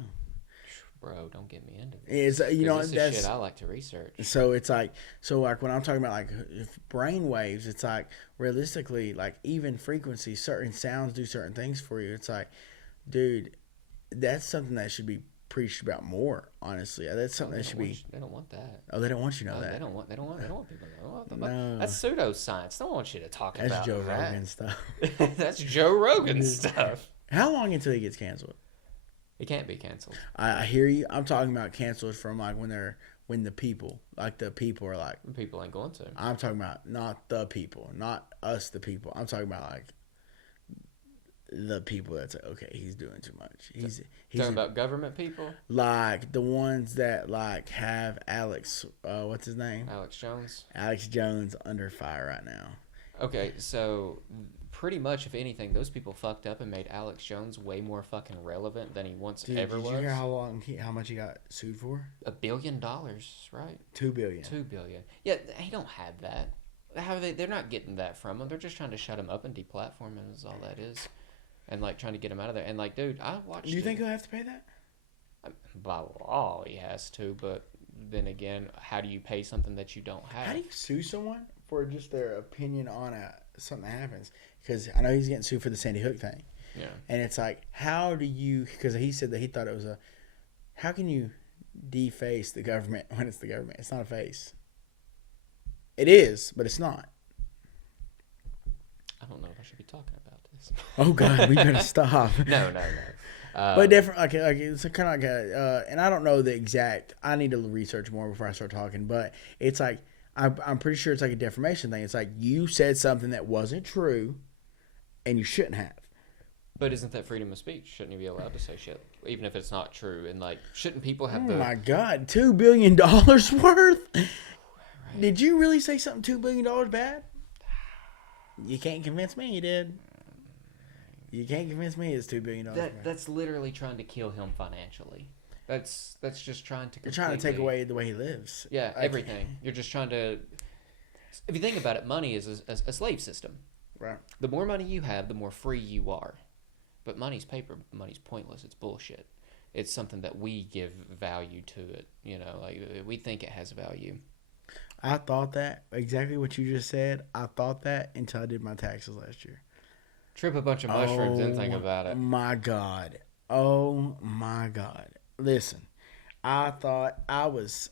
Bro, don't get me into this. It's this that's is shit I like to research. So it's like, when I'm talking about like if brain waves, it's like, realistically, like, even frequency, certain sounds do certain things for you. It's like, dude, that's something that should be preached about more. Honestly, that's something that should be. They don't want that. Oh, they don't want you to know that. They don't want people to know. No. That's pseudoscience. They don't want you to talk That's about Joe that. Rogan stuff. That's Joe Rogan stuff. How long until he gets canceled? It can't be canceled. I hear you. I'm talking about canceled from like when the people are like, People ain't going to. I'm talking about not the people, not us the people. I'm talking about like the people that's like, okay, he's doing too much. He's talking about government people, like the ones that like have Alex, what's his name? Alex Jones under fire right now. Okay, so pretty much, if anything, those people fucked up and made Alex Jones way more fucking relevant than he once ever was. Did you hear how much he got sued for? $1 billion, right? $2 billion. $2 billion. Yeah, he don't have that. How are they? They're not getting that from him. They're just trying to shut him up and deplatform him. Is all that is, and like trying to get him out of there. And like, dude, I watched. Do you think he'll have to pay that? By law, he has to. But then again, how do you pay something that you don't have? How do you sue someone for just their opinion on something that happens? Because I know he's getting sued for the Sandy Hook thing. Yeah. And it's like, how do you? Because he said that he thought it was how can you deface the government when it's the government? It's not a face. It is, but it's not. I don't know if I should be talking about this. Oh God, we better stop. No. But different, like it's kind of like and I don't know the exact. I need to research more before I start talking. But it's like I'm pretty sure it's like a defamation thing. It's like you said something that wasn't true, and you shouldn't have. But isn't that freedom of speech? Shouldn't you be allowed to say shit, even if it's not true? And like, shouldn't people have Oh my God, $2 billion worth? Did you really say something $2 billion bad? You can't convince me you did. You can't convince me it's $2 billion. That's literally trying to kill him financially. That's just trying to. You're trying to take away the way he lives. Yeah, everything. You're just trying to. If you think about it, money is a slave system. Right. The more money you have, the more free you are. But money's paper. Money's pointless. It's bullshit. It's something that we give value to it. You know, like we think it has value. I thought that exactly what you just said. I thought that until I did my taxes last year. Trip a bunch of mushrooms and think about it. My God. Oh my God. Listen, I thought I was,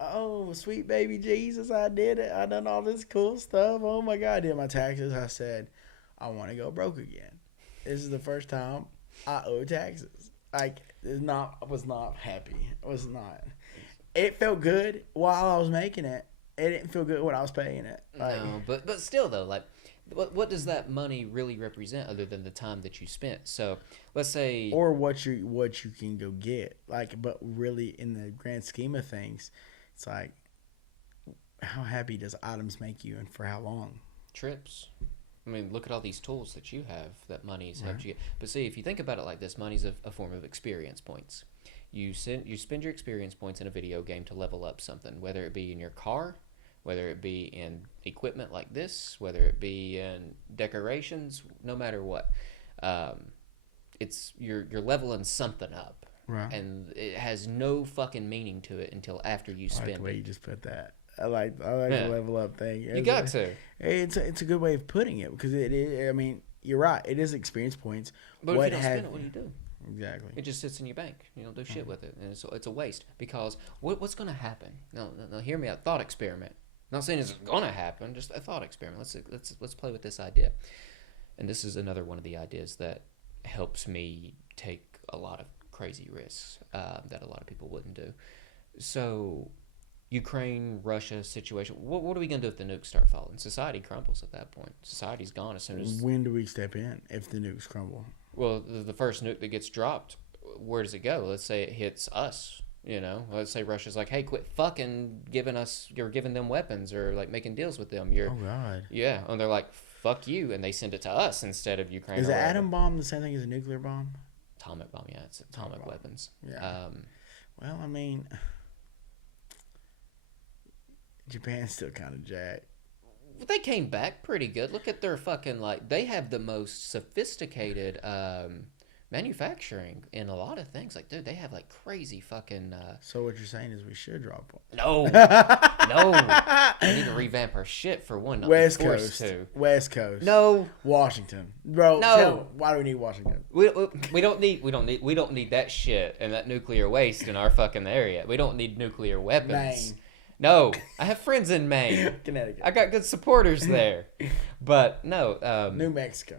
oh, sweet baby Jesus, I did it. I done all this cool stuff. Oh my God, I did my taxes. I said, I want to go broke again. This is the first time I owe taxes. Like, I was not happy. I was not. It felt good while I was making it. It didn't feel good when I was paying it. Like, No, but still though, like, what does that money really represent other than the time that you spent? So let's say, or what you can go get. Like, but really, in the grand scheme of things, it's like, how happy does items make you, and for how long? trips. I mean, look at all these tools that you have that money's helped you get. But see, if you think about it like this, money's a form of experience points. You spend your experience points in a video game to level up something, whether it be in your car, whether it be in equipment like this, whether it be in decorations, no matter what. It's you're leveling something up, Right. and it has no fucking meaning to it until after you I like spend the way you it. just put that. I like Yeah. the level up thing. You got to. It's a good way of putting it because it is. I mean, you're right. It is experience points. But if you don't spend it, what do you do? Exactly. It just sits in your bank. You don't do shit with it, and it's a waste. Because what's going to happen? No, hear me out. Thought experiment. Not saying it's going to happen. Just a thought experiment. Let's play with this idea. And this is another one of the ideas that helps me take a lot of crazy risks that a lot of people wouldn't do. So, Ukraine, Russia situation. What are we going to do if the nukes start falling? Society crumbles at that point. Society's gone as soon as. When do we step in if the nukes crumble? Well, the first nuke that gets dropped, where does it go? Let's say it hits us. You know, let's say Russia's like, hey, quit fucking you're giving them weapons or like making deals with them. Oh God. Yeah, and they're like, fuck you, and they send it to us instead of Ukraine. Is or an whatever. atom bomb the same thing as a nuclear bomb? Atomic bomb? Yeah, it's atomic bomb. weapons. Yeah. Well, I mean, Japan's still kind of jacked. They came back pretty good. Look at their fucking like. They have the most sophisticated manufacturing in a lot of things. Like, dude, they have like crazy fucking. So what you're saying is we should drop one. No, no. We need to revamp our shit for one. Not West be forced Coast. to. West Coast. No, Washington. Bro, No. why do we need Washington? we don't need that shit and that nuclear waste in our fucking area. We don't need nuclear weapons. Maine. No, I have friends in Maine. Connecticut. I got good supporters there, but no. New Mexico.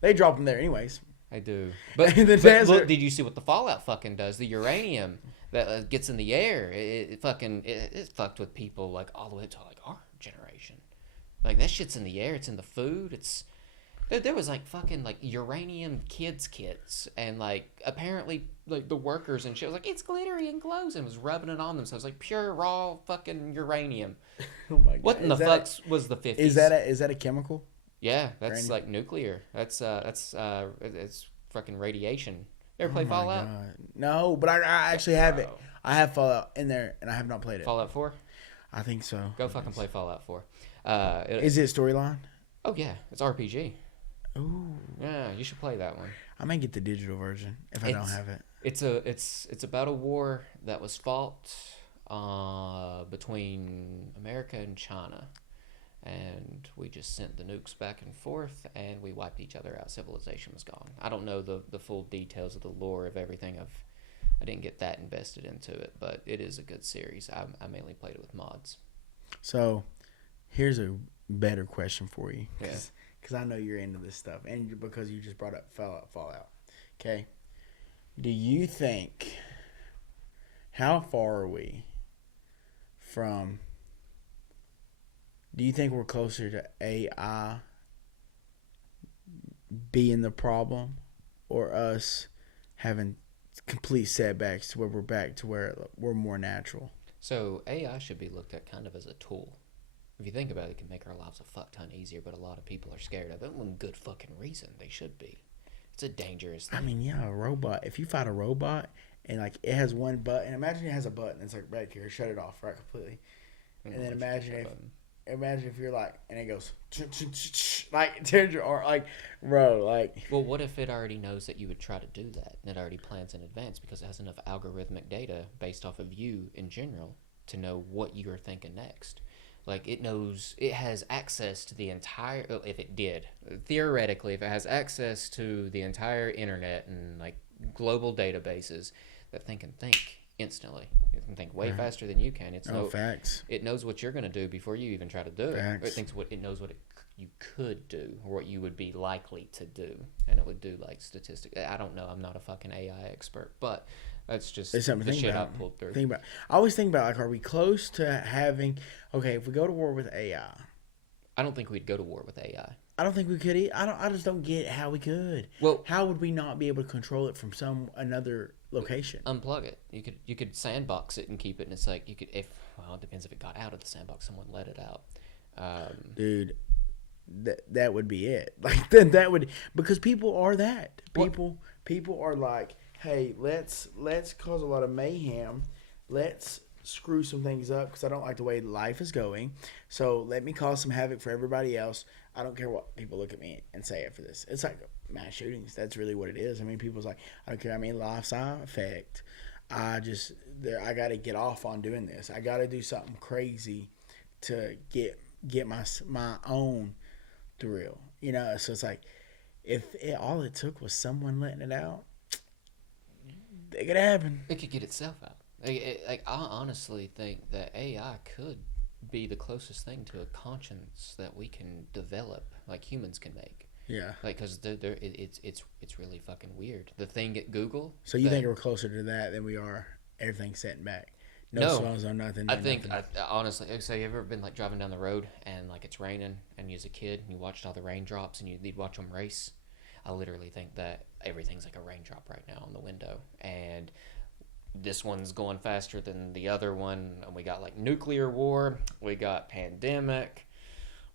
They drop them there anyways. I do. But, In the but desert. look, did you see what the fallout fucking does? The uranium that gets in the air, it fucked with people like all the way up to like our generation. Like that shit's in the air. It's in the food. There was like fucking like uranium kids kits and like apparently like the workers and shit was like it's glittery and glows and was rubbing it on themselves like pure raw fucking uranium. Oh my God. What in the fuck was the 50s? Is that a chemical? Yeah, that's Uranium? like nuclear. That's it's fucking radiation. You ever play Oh my Fallout? God. No, but I actually have it. Bro. I have Fallout in there, and I have not played it. Fallout 4? I think so. Go fucking play Fallout 4. Is it storyline? Oh yeah, it's RPG. Ooh, Yeah, you should play that one. I may get the digital version if I don't have it. It's about a war that was fought between America and China, and we just sent the nukes back and forth, and we wiped each other out. Civilization was gone. I don't know the full details of the lore of everything. I didn't get that invested into it, but it is a good series. I mainly played it with mods. So, Here's a better question for you. Yeah. Because I know you're into this stuff. And because you just brought up Fallout. Okay. Do you think, how far are we from, do you think we're closer to AI being the problem or us having complete setbacks to where we're back to where we're more natural? So AI should be looked at kind of as a tool. If you think about it, it can make our lives a fuck ton easier, but a lot of people are scared of it. And good fucking reason they should be. It's a dangerous thing. I mean, yeah, a robot. If you fight a robot and like it has one button, imagine it has a button. It's like back here, shut it off right completely. And then imagine if you're like, and it goes like turns your arm, like, bro, like. Well, what if it already knows that you would try to do that, and it already plans in advance because it has enough algorithmic data based off of you in general to know what you're thinking next. Like, it knows, it has access to the entire, if it did, theoretically, if it has access to the entire internet and, like, global databases, that thing can think instantly. It can think way faster than you can. Facts. It knows what you're going to do before you even try to do Facts. it. It knows what you could do or what you would be likely to do. And it would do, like, statistics. I don't know. I'm not a fucking AI expert, but that's just It's something the to think shit I about. pulled through. I always think about, like, are we close to having, okay, if we go to war with AI, I don't think we'd go to war with AI. I don't think we could. I just don't get how we could. Well, how would we not be able to control it from another location? Unplug it. You could sandbox it and keep it, and it's like you could it depends if it got out of the sandbox. Someone let it out. Dude, that would be it. Like then that would, because people are that. People are like, hey, let's cause a lot of mayhem. Let's screw some things up because I don't like the way life is going. So let me cause some havoc for everybody else. I don't care what people look at me and say after this. It's like mass shootings. That's really what it is. I mean, people's like, I don't care. I mean, life side effect. I got to get off on doing this. I got to do something crazy to get my own thrill. You know, so it's like, all it took was someone letting it out, it could happen. It could get itself out. I honestly think that AI could be the closest thing to a conscience that we can develop, like humans can make. Yeah. Like, because it's really fucking weird. The thing at Google. So you think we're closer to that than we are everything setting back? No phones, no nothing. I think honestly, so you ever been like driving down the road and like it's raining and you was a kid and you watched all the raindrops and you'd watch them race? I literally think that everything's like a raindrop right now on the window, and this one's going faster than the other one, and we got like nuclear war, we got pandemic,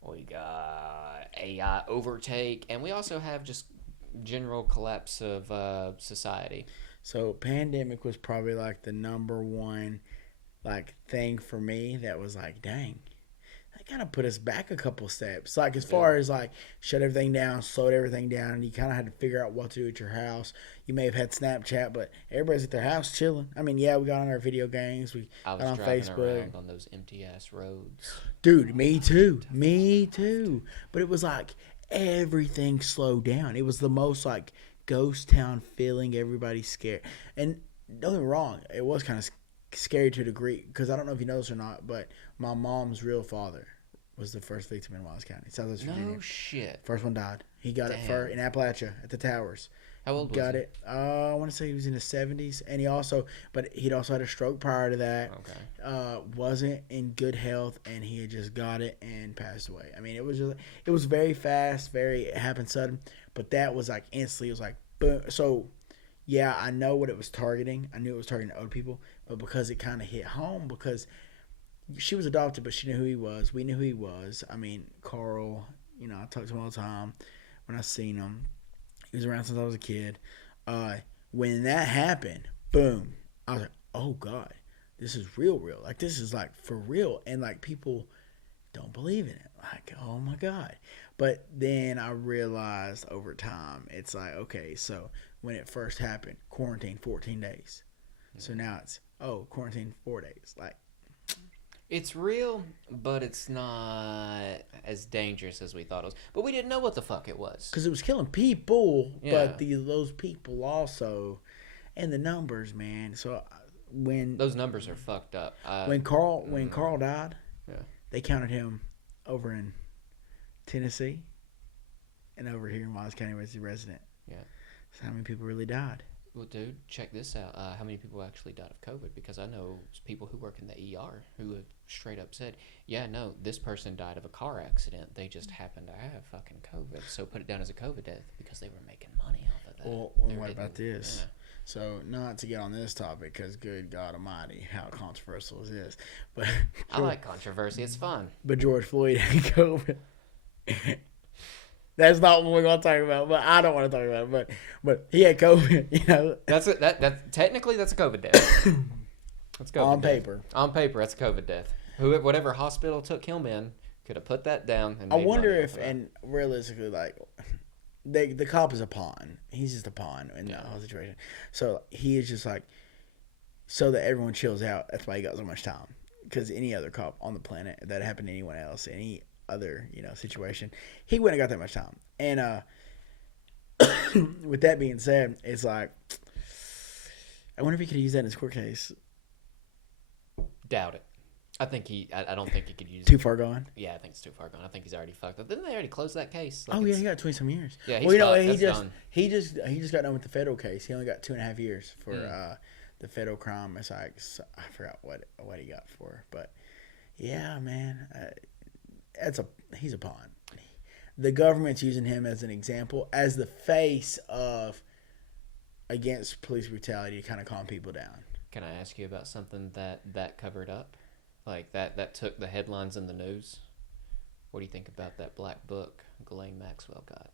we got AI overtake, and we also have just general collapse of society. So pandemic was probably like the number one like thing for me that was like, dang, that kind of put us back a couple steps. Like as far as like shut everything down, slowed everything down, and you kind of had to figure out what to do at your house. You may have had Snapchat, but everybody's at their house chilling. I mean, yeah, we got on our video games. I got on Facebook. Around on those empty ass roads. Dude, me too. But it was like everything slowed down. It was the most like ghost town feeling. Everybody's scared. And don't get me wrong, it was kind of scary to a degree, because I don't know if you know this or not, but my mom's real father was the first victim in Wallace County, Southwest Virginia. No shit. First one died. He got it in Appalachia at the towers. How old was he? Got it. I want to say he was in his 70s, and he'd also had a stroke prior to that. Okay. Wasn't in good health, and he had just got it and passed away. I mean, it was very fast, it happened sudden, but that was like instantly. It was like boom. So yeah, I know what it was targeting. I knew it was targeting old people, but because it kind of hit home, because she was adopted, but she knew who he was. We knew who he was. I mean, Carl, I talked to him all the time when I seen him. He was around since I was a kid. When that happened, boom, I was like, oh, God, this is real. Like, this is, like, for real. And, like, people don't believe in it. Like, oh, my God. But then I realized over time, it's like, okay, so when it first happened, quarantine 14 days. So now it's, quarantine 4 days. Like, it's real, but it's not as dangerous as we thought it was. But we didn't know what the fuck it was. Because it was killing people, Yeah. but those people also, and the numbers, man. So when Those numbers are fucked up. when Carl died, Yeah. they counted him over in Tennessee and over here in Miles County where he's a resident. Yeah. So how many people really died? Well, dude, check this out. How many people actually died of COVID? Because I know people who work in the ER who have straight up said, yeah, no, this person died of a car accident. They just happened to have fucking COVID. So put it down as a COVID death because they were making money off of that. Well, what about this? Yeah. So, not to get on this topic, because good God Almighty, how controversial is this? But I like controversy. It's fun. But George Floyd had COVID. That's not what we're gonna talk about. But I don't want to talk about it. But he had COVID. You know, That technically that's a COVID death. That's COVID on death. paper. On paper, that's a COVID death. Whatever hospital took him in could have put that down. And I made wonder money if, off of that. and realistically, like, the cop is a pawn. He's just a pawn in the whole situation. So he is just like, so that everyone chills out. That's why he got so much time. Because any other cop on the planet, if that happened to anyone else, any other situation, he wouldn't have got that much time. And with that being said, it's like, I wonder if he could use that in his court case. Doubt it. I don't think he could use Too it. far gone. Yeah, I think it's too far gone. I think he's already fucked up. Didn't they already close that case? Oh yeah, he got 20 some years. Yeah, he's well, you know, fucked. he That's just done. he just got done with the federal case. He only got 2.5 years for the federal crime. It's like, I forgot what he got for, but yeah, man, he's a pawn. The government's using him as an example, as the face of against police brutality to kind of calm people down. Can I ask you about something that covered up? Like that took the headlines in the news? What do you think about that black book Ghislaine Maxwell got?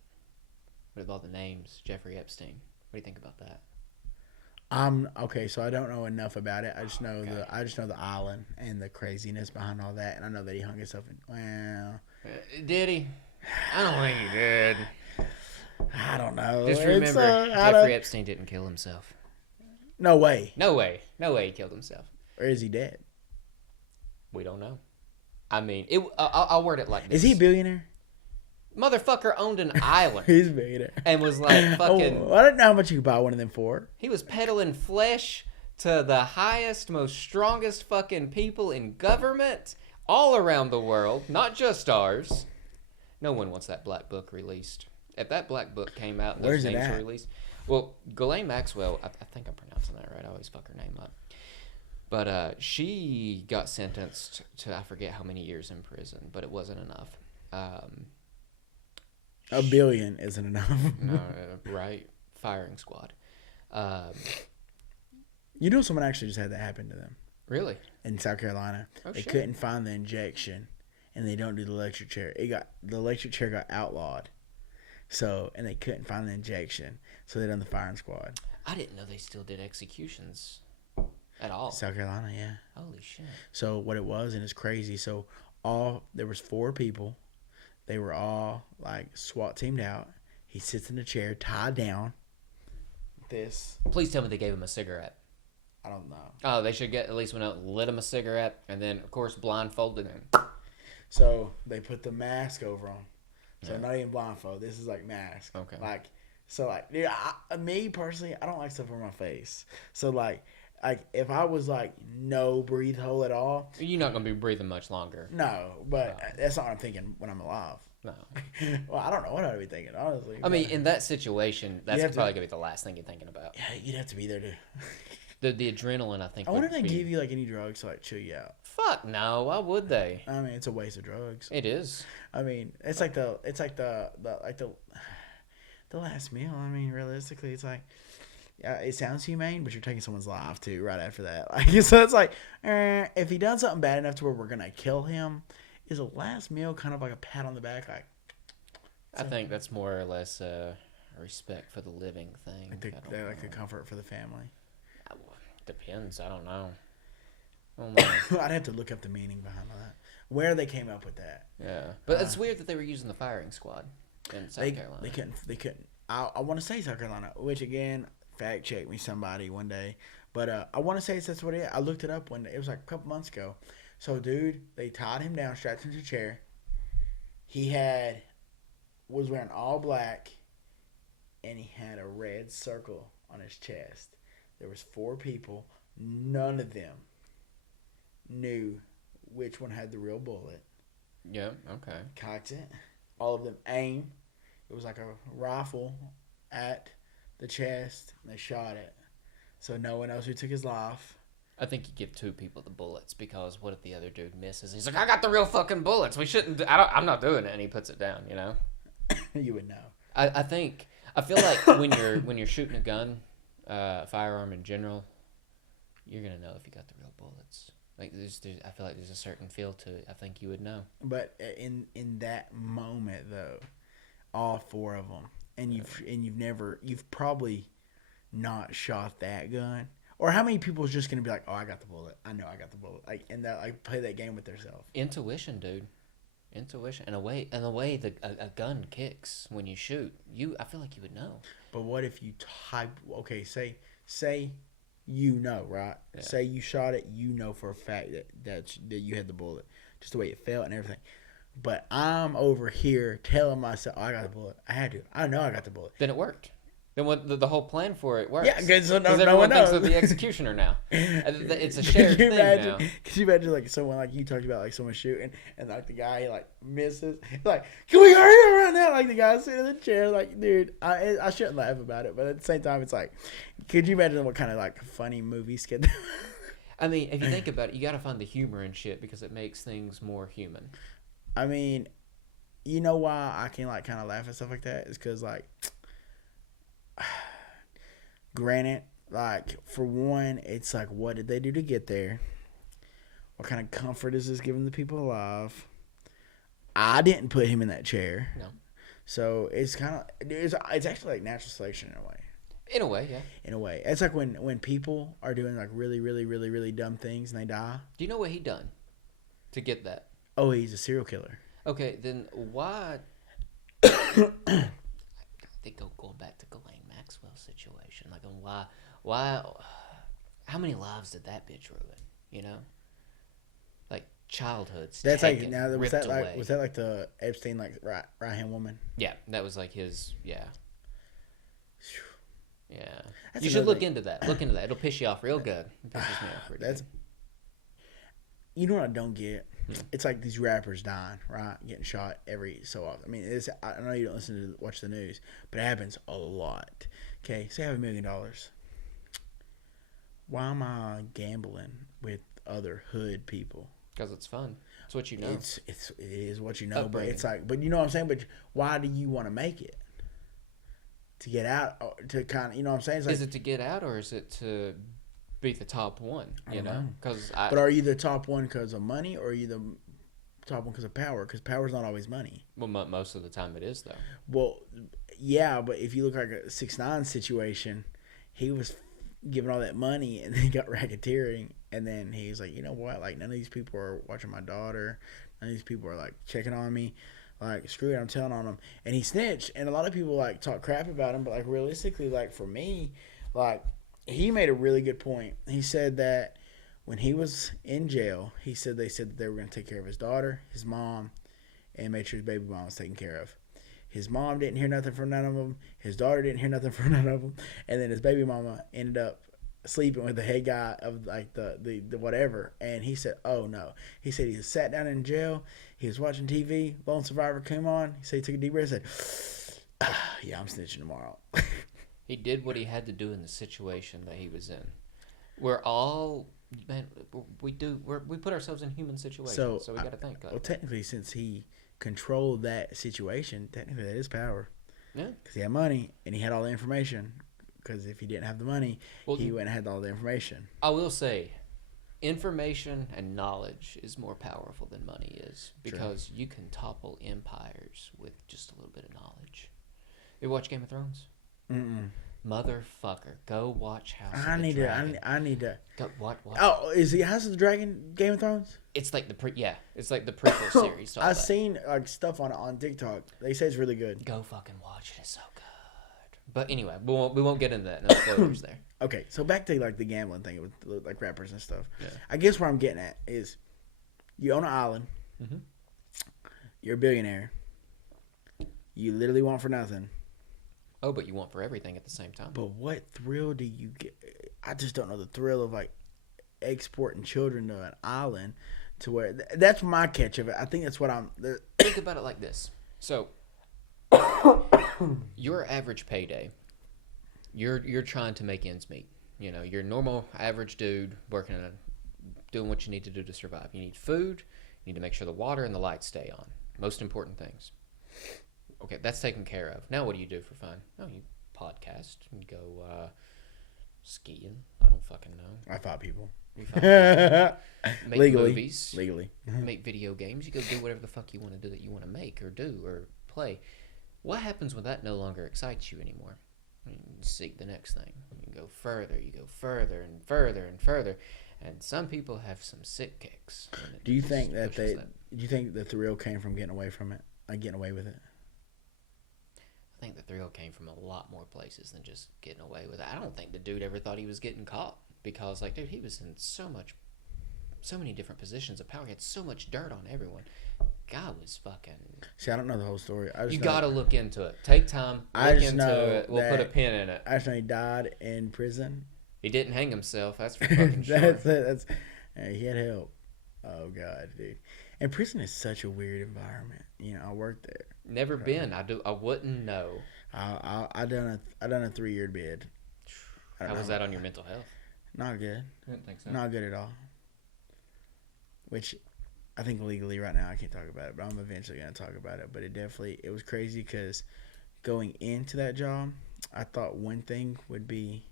With all the names, Jeffrey Epstein. What do you think about that? Okay, so I don't know enough about it. I just know the island and the craziness behind all that, and I know that he hung himself in. Well, Did he? I don't think he did. I don't know. Just It's, remember, Jeffrey Epstein didn't kill himself. No way. No way he killed himself. Or is he dead? We don't know. I mean, I'll word it like this. Is he a billionaire? Motherfucker owned an island He's a billionaire. and was like fucking. Oh, I don't know how much you could buy one of them for. He was peddling flesh to the highest, most strongest fucking people in government all around the world, not just ours. No one wants that black book released. If that black book came out and those Where's it names were at? released, well, Ghislaine Maxwell, I think I'm pronouncing that right. I always fuck her name up. But she got sentenced to I forget how many years in prison, but it wasn't enough. A billion isn't enough. No, right? Firing squad. You know, someone actually just had that happen to them Really? in South Carolina. Oh, They shit. couldn't find the injection, and they don't do the electric chair. The electric chair got outlawed, and they couldn't find the injection, so they done the firing squad. I didn't know they still did executions at all. South Carolina, yeah. Holy shit. So what it was, and it's crazy. So there was 4 people. They were all like SWAT teamed out. He sits in a chair, tied down. Please tell me they gave him a cigarette. I don't know. Oh, they should get at least lit him a cigarette, and then of course blindfolded him. So they put the mask over him. So not even blindfold. This is like mask. Okay. Dude, me personally, I don't like stuff on my face. So like if I was like no breathe hole at all, You're not gonna be breathing much longer. no. But that's not what I'm thinking when I'm alive. No. Well, I don't know what I'd be thinking, honestly. I mean, in that situation, that's have to- probably gonna be the last thing you're thinking about. yeah, you'd have to be there to. The adrenaline, I think. I wonder if would they be- give you like any drugs to like chill you out. Fuck no. Why would they? I mean, it's a waste of drugs. It is. I mean, it's like the last meal. I mean, realistically, it's like, yeah, it sounds humane, but you're taking someone's life too right after that. Like, so it's like, if he done something bad enough to where we're gonna kill him, is a last meal kind of like a pat on the back, like I think that's more or less a respect for the living thing. the comfort for the family. Depends. I don't know. I don't know. I'd have to look up the meaning behind that, where they came up with that. Yeah, but it's weird that they were using the firing squad in South Carolina. They couldn't. I want to say South Carolina, which again, fact check me somebody one day. But I want to say that's what it is. I looked it up one day. It was like a couple months ago. So, dude, they tied him down, strapped him to a chair. He was wearing all black, and he had a red circle on his chest. There was 4 people. None of them knew which one had the real bullet. Yeah. Okay. Cocked it. All of them aim. It was like a rifle at the chest. And they shot it. So no one knows who took his life. I think you give two people the bullets because what if the other dude misses? He's like, I got the real fucking bullets. We shouldn't. I'm not doing it. And he puts it down. You know. You would know. I feel like when you're shooting a gun, firearm in general, you're gonna know if you got the real bullets. Like I feel like there's a certain feel to it. I think you would know. But in that moment though, all four of them, and you've probably not shot that gun. Or how many people is just gonna be like, oh, I got the bullet. I know I got the bullet. Like, and that like play that game with themselves. Intuition, dude. Intuition and the way a gun kicks when you shoot, I feel like you would know. But what if you type? Okay, say you know, right? Yeah. Say you shot it, you know for a fact that you had the bullet, just the way it felt and everything. But I'm over here telling myself, oh, I got the bullet. I had to. I know I got the bullet. Then it worked. Then what the whole plan for it works. Yeah, because everyone thinks of the executioner now. It's a shared thing now. Could you imagine like someone like you talked about like someone shooting and like the guy like misses? He's like, can we hurry up right now? Like the guy sitting in the chair, like dude, I shouldn't laugh about it, but at the same time, it's like, could you imagine what kind of like funny movie skit? I mean, if you think about it, you got to find the humor in shit because it makes things more human. I mean, you know why I can like kind of laugh at stuff like that is because like. Granted, like for one, it's like what did they do to get there? What kind of comfort is this giving the people alive? I didn't put him in that chair. No. So it's kind of it's actually like natural selection in a way. In a way, yeah. In a way, it's like when people are doing like really, really, really, really dumb things and they die. Do you know what he done to get that? Oh, he's a serial killer. Okay, then why? They going back to Ghislaine Maxwell's situation. Like, why? How many lives did that bitch ruin? You know, like childhoods. That's taken, like now. Was that like the Epstein like right hand woman? Yeah, that was like his. Yeah. Yeah. That's you should look into that. Look into that. It'll piss you off real good. It pisses me off. That's. You know what I don't get? It's like these rappers dying, right? Getting shot every so often. I mean, I know you don't watch the news, but it happens a lot. Okay, say I have $1 million. Why am I gambling with other hood people? Because it's fun. It's what you know. It is what you know, but it's like, but you know what I'm saying? But why do you want to make it? To get out, to kind of, you know what I'm saying? It's like, is it to get out or is it to be the top one? You know? But are you the top one because of money or are you the top one because of power? Because power's not always money. Well, most of the time it is, though. Well, yeah, but if you look like a 6ix9ine situation, he was giving all that money and then he got racketeering and then he's like, you know what? Like, none of these people are watching my daughter. None of these people are, like, checking on me. Like, screw it, I'm telling on him. And he snitched. And a lot of people, like, talk crap about him. But, like, realistically, like, for me, like, he made a really good point. He said that when he was in jail, they said that they were going to take care of his daughter, his mom, and make sure his baby mom was taken care of. His mom didn't hear nothing from none of them. His daughter didn't hear nothing from none of them. And then his baby mama ended up sleeping with the head guy of, like, the whatever. And he said, oh, no. He said he sat down in jail. He was watching TV. Lone Survivor came on. He said he took a deep breath and said, yeah, I'm snitching tomorrow. He did what he had to do in the situation that he was in. We're all, man, we put ourselves in human situations, so we got to think. Well, technically, since he controlled that situation, technically that is power. Yeah. Because he had money and he had all the information. Because if he didn't have the money, he wouldn't have had all the information. I will say, information and knowledge is more powerful than money is. Because you can topple empires with just a little bit of knowledge. You watch Game of Thrones? Mm-mm. Motherfucker, go watch House of the Dragon. I need to. Go, what? Oh, is the House of the Dragon Game of Thrones? It's like it's like the prequel series. I've seen like stuff on TikTok. They say it's really good. Go fucking watch it. It's so good. But anyway, we won't get into that. No spoilers there. Okay, so back to like the gambling thing with like rappers and stuff. Yeah. I guess where I'm getting at is, you own an island. Mm-hmm. You're a billionaire. You literally want for nothing. Oh, but you want for everything at the same time. But what thrill do you get? I just don't know the thrill of like exporting children to an island to where that's my catch of it. I think that's what I'm. Think about it like this. So, your average payday, you're trying to make ends meet. You know, you're a normal average dude working doing what you need to do to survive. You need food. You need to make sure the water and the lights stay on. Most important things. Okay, that's taken care of. Now, what do you do for fun? Oh, you podcast. You go skiing. I don't fucking know. I fought people. You find people. Make Legally. movies. Legally. Make video games. You go do whatever the fuck you want to do that you want to make or do or play. What happens when that no longer excites you anymore? You seek the next thing. You go further. You go further and further and further. And some people have some sick kicks. Do you think that do you think the thrill came from getting away from it? Like getting away with it? I think the thrill came from a lot more places than just getting away with it. I don't think the dude ever thought he was getting caught because, like, dude, he was in so many different positions of power. He had so much dirt on everyone. Guy was fucking. See, I don't know the whole story. You got to look into it. Take time. Look into it. We'll put a pin in it. I just know he died in prison. He didn't hang himself. That's for fucking sure. He had help. Oh God, dude. And prison is such a weird environment. You know, I worked there. Never been. I wouldn't know. I done a 3-year bid. How was that on your mental health? Not good. I didn't think so. Not good at all. Which I think legally right now I can't talk about it, but I'm eventually going to talk about it. But it was crazy because going into that job, I thought one thing would be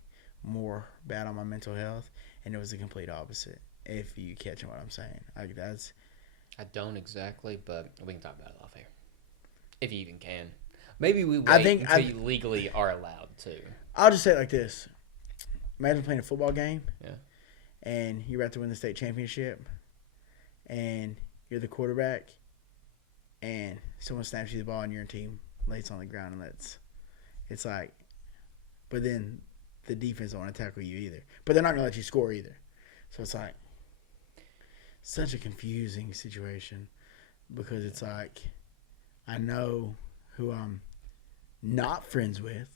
more bad on my mental health, and it was the complete opposite. If you catch what I'm saying, like that's. I don't exactly, but we can talk about it off air, if you even can. Maybe we wait until you legally are allowed to. I'll just say it like this: imagine playing a football game, yeah, and you're about to win the state championship, and you're the quarterback, and someone snaps you the ball, and your team lays on the ground, and it's like, but then the defense don't want to tackle you either, but they're not gonna let you score either, so it's like such a confusing situation because it's like I know who I'm not friends with,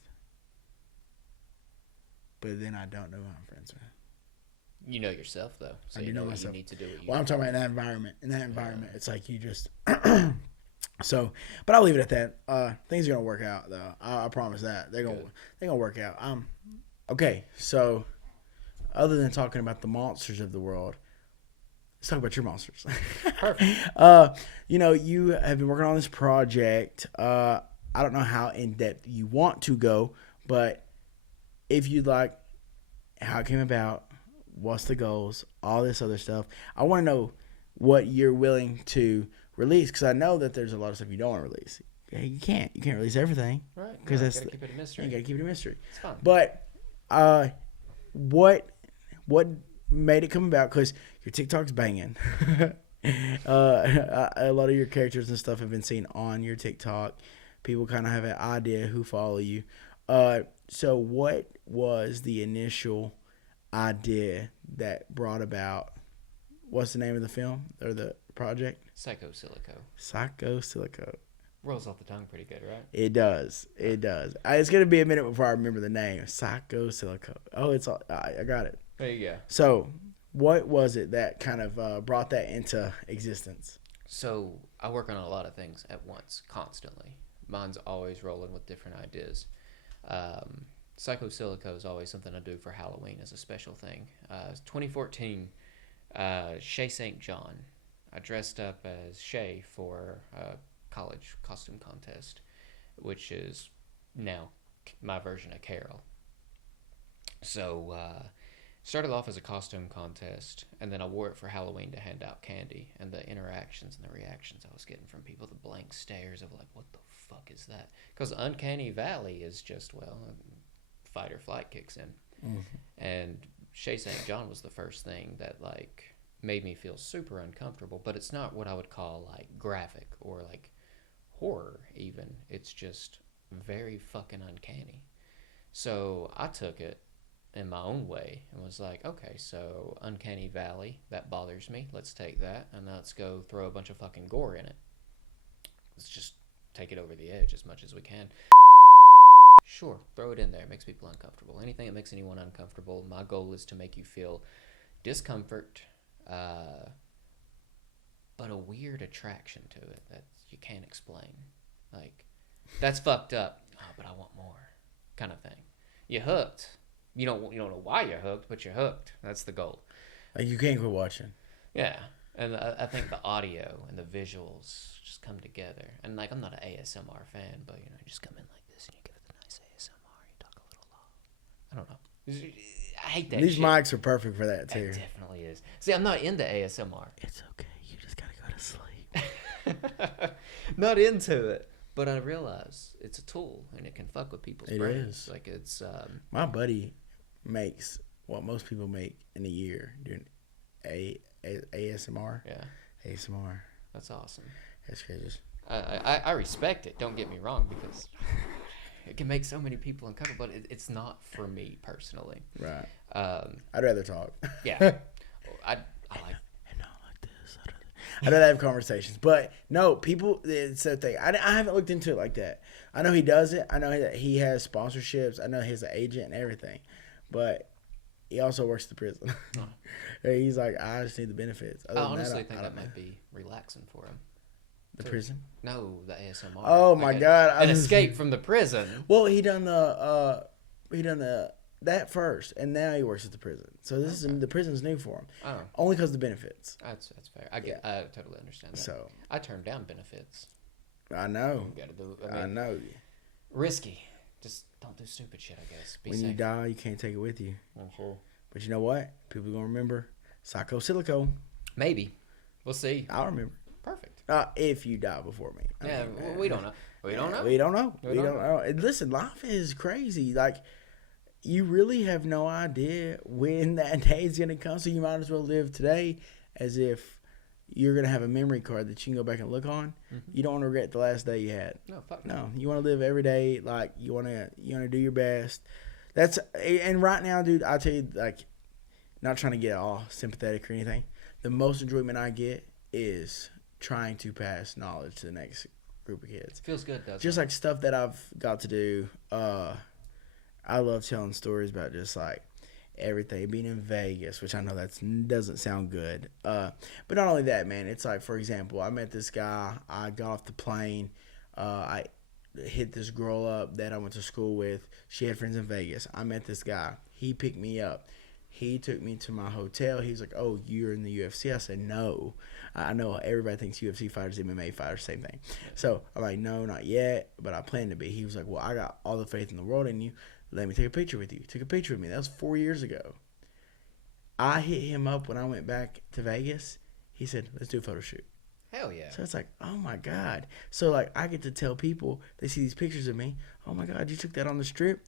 but then I don't know who I'm friends with. You know yourself though, so I you do know what myself. you need to do. Well, I'm talking about in that environment. In that environment, it's like you just. So, but I'll leave it at that. Things are gonna work out though. I promise that they're gonna work out. Okay. So, other than talking about the monsters of the world, let's talk about your monsters. Perfect. You know, you have been working on this project. I don't know how in depth you want to go, but if you'd like, how it came about, what's the goals, all this other stuff. I want to know what you're willing to release because I know that there's a lot of stuff you don't want to release. You can't release everything, Right? Because Gotta keep it a mystery. You gotta keep it a mystery. It's fun. But what made it come about? Because your TikTok's banging. A lot of your characters and stuff have been seen on your TikTok. People kind of have an idea who follow you. So what was the initial idea that brought about? What's the name of the film or the project? Psycho Silico. Psycho Silico. Rolls off the tongue pretty good, right? It does. It does. It's gonna be a minute before I remember the name. Psycho Silico. Oh, it's all. I got it. There you go. So, what was it that kind of brought that into existence? So I work on a lot of things at once, constantly. Mine's always rolling with different ideas. Psycho Silico is always something I do for Halloween as a special thing. 2014, Shay St. John. I dressed up as Shay for a college costume contest, which is now my version of Carol. So started off as a costume contest, and then I wore it for Halloween to hand out candy. And the interactions and the reactions I was getting from people, the blank stares of like, what the fuck is that? Because Uncanny Valley is just, well, fight or flight kicks in. Mm-hmm. And Shay St. John was the first thing that like made me feel super uncomfortable, but it's not what I would call like graphic or like horror even. It's just very fucking uncanny. So I took it in my own way and was like, okay, so Uncanny Valley, that bothers me. Let's take that and let's go throw a bunch of fucking gore in it. Let's just take it over the edge as much as we can. Sure, throw it in there. It makes people uncomfortable. Anything that makes anyone uncomfortable, my goal is to make you feel discomfort, but a weird attraction to it that you can't explain. Like, that's fucked up. Oh, but I want more, kind of thing. You're hooked. You don't know why you're hooked, but you're hooked. That's the goal. Like you can't quit watching. Yeah, and I think the audio and the visuals just come together. And like, I'm not an ASMR fan, but you just come in like this and you give it the nice ASMR. You talk a little loud. I don't know. I hate that. These shit. mics are perfect for that too. It definitely is. See, I'm not into ASMR. It's okay. You just gotta go to sleep. Not into it. But I realize it's a tool and it can fuck with people's It brains. is. Like it's My buddy makes what most people make in a year doing ASMR. yeah, ASMR. that's awesome. That's crazy. I respect it. Don't get me wrong, because it can make so many people uncomfortable. But it's not for me personally. Right. Um, I'd rather talk. yeah, I like. And not like this. I'd rather have conversations. But no, people, it's a thing. I haven't looked into it like that. I know he does it. I know that he has sponsorships. I know he has an agent and everything. But he also works at the prison. Oh. He's like, I just need the benefits. I Other than honestly that, think I that don't know. might be relaxing for him. The too. prison? No, the ASMR. Oh my God. An escape from the prison. Well, he done that first, and now he works at the prison. So this is the prison's new for him, Oh, only because of the benefits. that's fair. I totally understand that. So I turned down benefits. I know, You gotta do. I know. Risky. Just don't do stupid shit, I guess. Be When safe. you die, you can't take it with you. I'm sure. But you know what? People gonna remember Psycho-Silico. Maybe. We'll see. I'll remember. Perfect. If you die before me. I Yeah, mean, we don't know. We don't know. We don't know. We We don't don't know. And listen, life is crazy. Like, you really have no idea when that day is going to come. So you might as well live today as if you're going to have a memory card that you can go back and look on. Mm-hmm. You don't want to regret the last day you had. No, fuck no. No, you want to live every day like you want to do your best. And right now, dude, I tell you, like, not trying to get all sympathetic or anything. The most enjoyment I get is trying to pass knowledge to the next group of kids. Feels good, doesn't Just it? like stuff that I've got to do. I love telling stories about just like everything, being in Vegas, which I know that doesn't sound good. But not only that, man, it's like, for example, I met this guy. I got off the plane. I hit this girl up that I went to school with. She had friends in Vegas. I met this guy. He picked me up. He took me to my hotel. He's like, "Oh, you're in the UFC?" I said, "No." I know everybody thinks UFC fighters, MMA fighters, same thing. So I'm like, "No, not yet, but I plan to be." He was like, "Well, I got all the faith in the world in you. Let me take a picture with you." He took a picture with me. That was 4 years ago. I hit him up when I went back to Vegas. He said, "Let's do a photo shoot." Hell yeah. So it's like, oh my God. So like, I get to tell people, they see these pictures of me. "Oh my God, you took that on the strip?"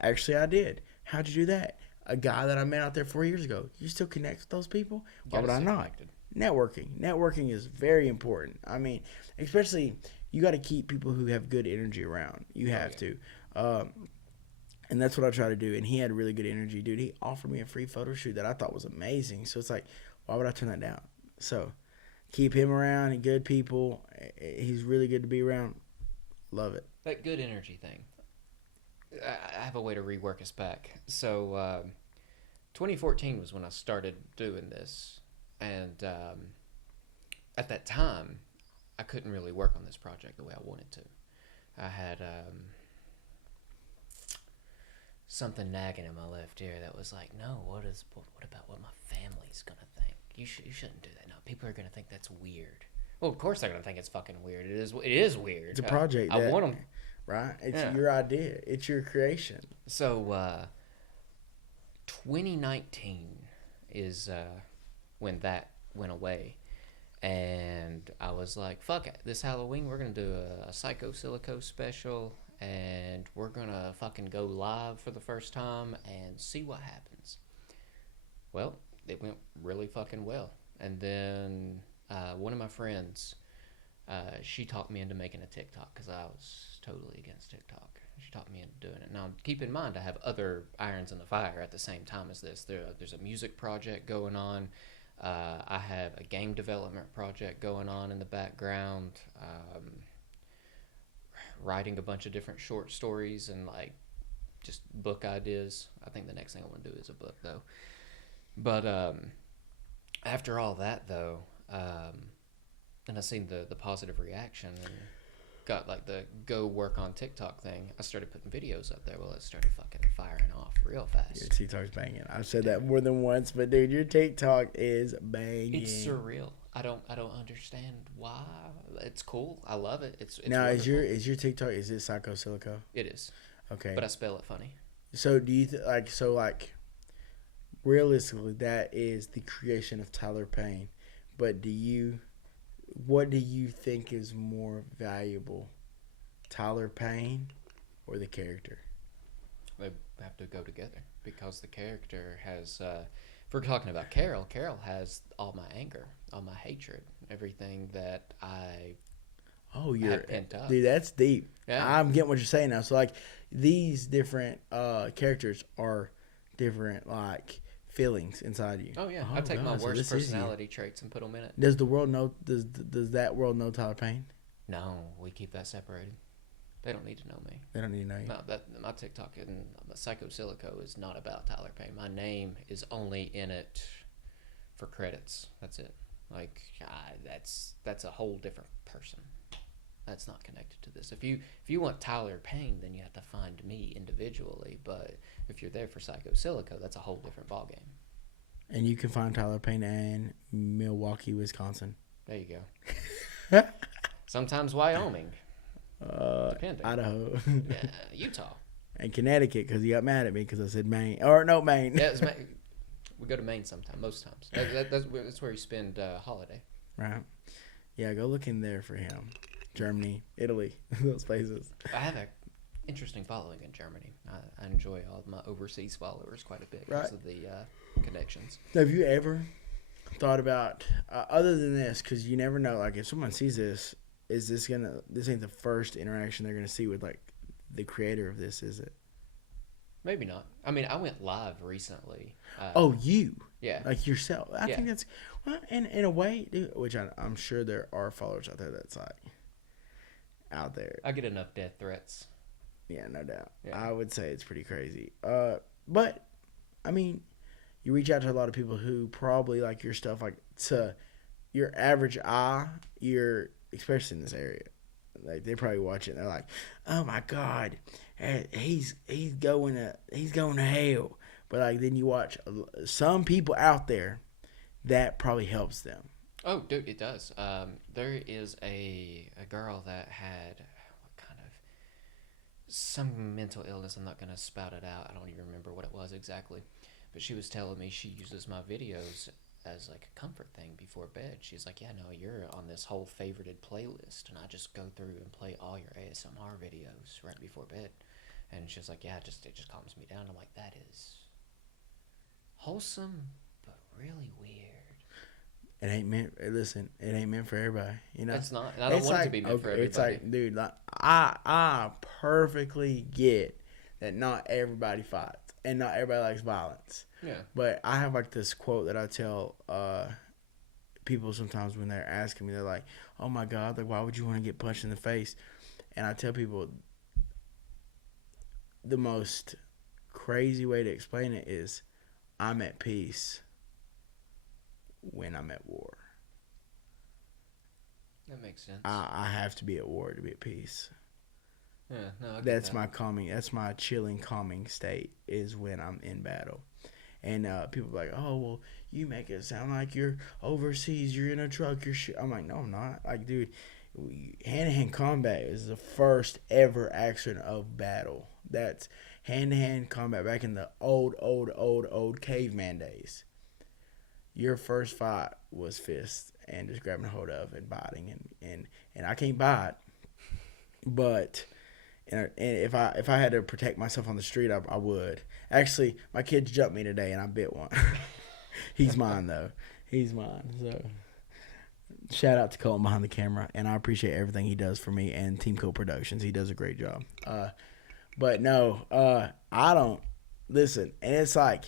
Actually, I did. How'd you do that? A guy that I met out there 4 years ago. You still connect with those people? Why Gotta would I stay not? connected. Networking is very important. I mean, especially you got to keep people who have good energy around. You have to. And that's what I try to do. And he had really good energy, dude. He offered me a free photo shoot that I thought was amazing. So it's like, why would I turn that down? So keep him around and good people. He's really good to be around. Love it. That good energy thing. I have a way to rework us back. So 2014 was when I started doing this. And at that time, I couldn't really work on this project the way I wanted to. I had something nagging in my left ear that was like, "No, what about what my family's gonna think? You shouldn't do that. No, people are gonna think that's weird." Well, of course they're gonna think it's fucking weird. It is weird. It's a project. I want them. Right? It's Yeah. your idea. It's your creation. So 2019 is when that went away. And I was like, fuck it. This Halloween, we're going to do a Psycho-Silico special. And we're going to fucking go live for the first time and see what happens. Well, it went really fucking well. And then one of my friends, she talked me into making a TikTok because I was totally against TikTok. She talked me into doing it. Now, keep in mind, I have other irons in the fire at the same time as this. There's a music project going on. I have a game development project going on in the background. Writing a bunch of different short stories and like just book ideas. I think the next thing I want to do is a book though. But after all that though, and I seen the positive reaction and got like the go work on TikTok thing. I started putting videos up there. Well, it started fucking firing off real fast. Your TikTok's banging. I've said that more than once, but dude, your TikTok is banging. It's surreal. I don't understand why. It's cool. I love it. It's now wonderful. is your TikTok, is it Psycho Silico? It is. Okay. But I spell it funny. So do you realistically that is the creation of Tyler Payne, but what do you think is more valuable, Tyler Payne or the character? They have to go together because the character has. If we're talking about Carol has all my anger, all my hatred, everything that I. Oh, have pent up. Dude, that's deep. Yeah. I'm getting what you're saying now. So like these different characters are different like feelings inside you. Oh yeah, I take my worst personality traits and put them in it. Does the world know? Does that world know Tyler Payne? No, we keep that separated. They don't need to know me. They don't need to know you. No, that my TikTok and Psycho Silico is not about Tyler Payne. My name is only in it for credits. That's it. Like that's a whole different person. That's not connected to this. If you want Tyler Payne, then you have to find me individually. But if you're there for Psycho Silico, that's a whole different ballgame. And you can find Tyler Payne in Milwaukee, Wisconsin. There you go. Sometimes Wyoming. Depending. Idaho. Yeah, Utah. And Connecticut, because he got mad at me because I said Maine. Or no, Maine. Yeah, we go to Maine sometime, most times. That's where you spend holiday. Right. Yeah, go look in there for him. Germany, Italy, those places. I have an interesting following in Germany. I enjoy all of my overseas followers quite a bit because of the connections. Have you ever thought about, other than this, because you never know, like if someone sees this, this ain't the first interaction they're going to see with like the creator of this, is it? Maybe not. I mean, I went live recently. You? Yeah. Like yourself. I Yeah. think that's, well, in a way, dude, which I'm sure there are followers out there that's like, out there. I get enough death threats. Yeah, no doubt. Yeah. I would say it's pretty crazy. But, I mean, you reach out to a lot of people who probably like your stuff, like to your average eye, especially in this area. Like they probably watch it and they're like, "Oh my God, he's going to hell." But like then you watch some people out there that probably helps them. Oh, dude, it does. There is a girl that had what kind of some mental illness. I'm not gonna spout it out. I don't even remember what it was exactly, but she was telling me she uses my videos as like a comfort thing before bed. She's like, "Yeah, no, you're on this whole favorited playlist, and I just go through and play all your ASMR videos right before bed." And she's like, "Yeah, it just calms me down." I'm like, that is wholesome, but really weird. It ain't meant. Listen, it ain't meant for everybody. You know, It's not. And I don't want it to be meant for everybody. It's like, dude, like, I perfectly get that not everybody fights and not everybody likes violence. Yeah. But I have like this quote that I tell people sometimes when they're asking me. They're like, "Oh my God, like why would you want to get punched in the face?" And I tell people the most crazy way to explain it is, I'm at peace when I'm at war. That makes sense. I have to be at war to be at peace. Yeah, no, I get That's that. my calming. That's my chilling, calming state is when I'm in battle. And people are like, "Oh, well, you make it sound like you're overseas. You're in a truck. You're shit." I'm like, "No, I'm not. Like, dude, hand-to-hand combat is the first ever action of battle. That's hand-to-hand combat back in the old caveman days. Your first fight was fists and just grabbing a hold of and biting and I can't bite, but and if I had to protect myself on the street, I would. Actually, my kids jumped me today and I bit one. He's mine though. He's mine. So shout out to Colton behind the camera, and I appreciate everything he does for me and TeamCole Productions. He does a great job. But no, I don't listen, and it's like,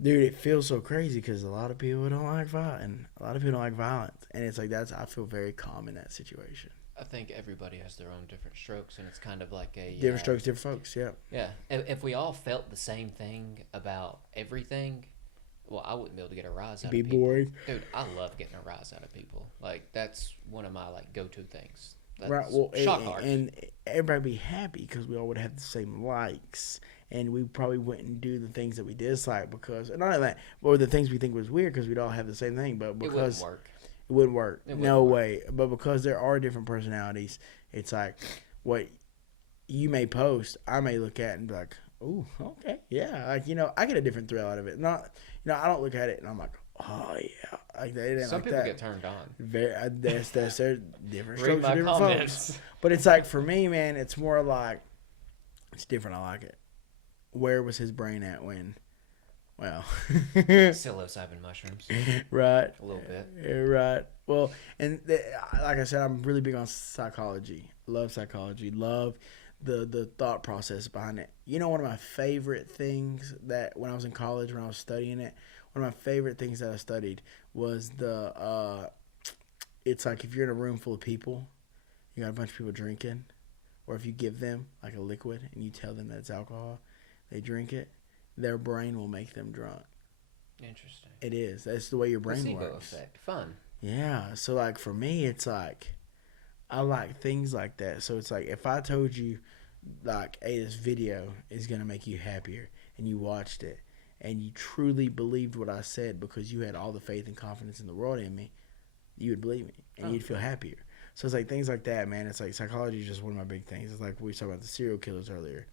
dude, it feels so crazy because a lot of people don't like fighting. A lot of people don't like violence. And it's like, I feel very calm in that situation. I think everybody has their own different strokes, and it's kind of like a... Different strokes, different folks, yeah. Yeah. If we all felt the same thing about everything, Well, I wouldn't be able to get a rise out Be of people. boring. Dude, I love getting a rise out of people. Like, that's one of my, like, go-to things. That's Right. Well, shock horrors. and everybody be happy because we all would have the same likes, and we probably wouldn't do the things that we dislike because, and not only that, or the things we think was weird because we'd all have the same thing, but because it wouldn't work. it wouldn't work. It wouldn't No work. way. But because there are different personalities, it's like what you may post, I may look at and be like, "Ooh, okay, yeah." Like I get a different thrill out of it. Not, I don't look at it and I'm like, "Oh yeah," like they didn't Some like people that. get turned on. That's their different Read strokes my for different comments. folks. But it's like for me, man, it's more like it's different. I like it. Where was his brain at when? Well, Psilocybin mushrooms. right. A little bit. Yeah, right. Well, and like I said, I'm really big on psychology. Love psychology. Love the thought process behind it. One of my favorite things that when I was in college, when I was studying it, one of my favorite things that I studied was it's like if you're in a room full of people, you got a bunch of people drinking, or if you give them like a liquid and you tell them that it's alcohol, they drink it, their brain will make them drunk. Interesting. It is. That's the way your brain Placebo works. effect. Fun. Yeah. So like for me, it's like I like things like that. So it's like if I told you like, hey, this video is gonna make you happier, and you watched it, and you truly believed what I said because you had all the faith and confidence in the world in me, you would believe me and you'd feel happier. So it's like things like that, man. It's like psychology is just one of my big things. It's like we talked about the serial killers earlier.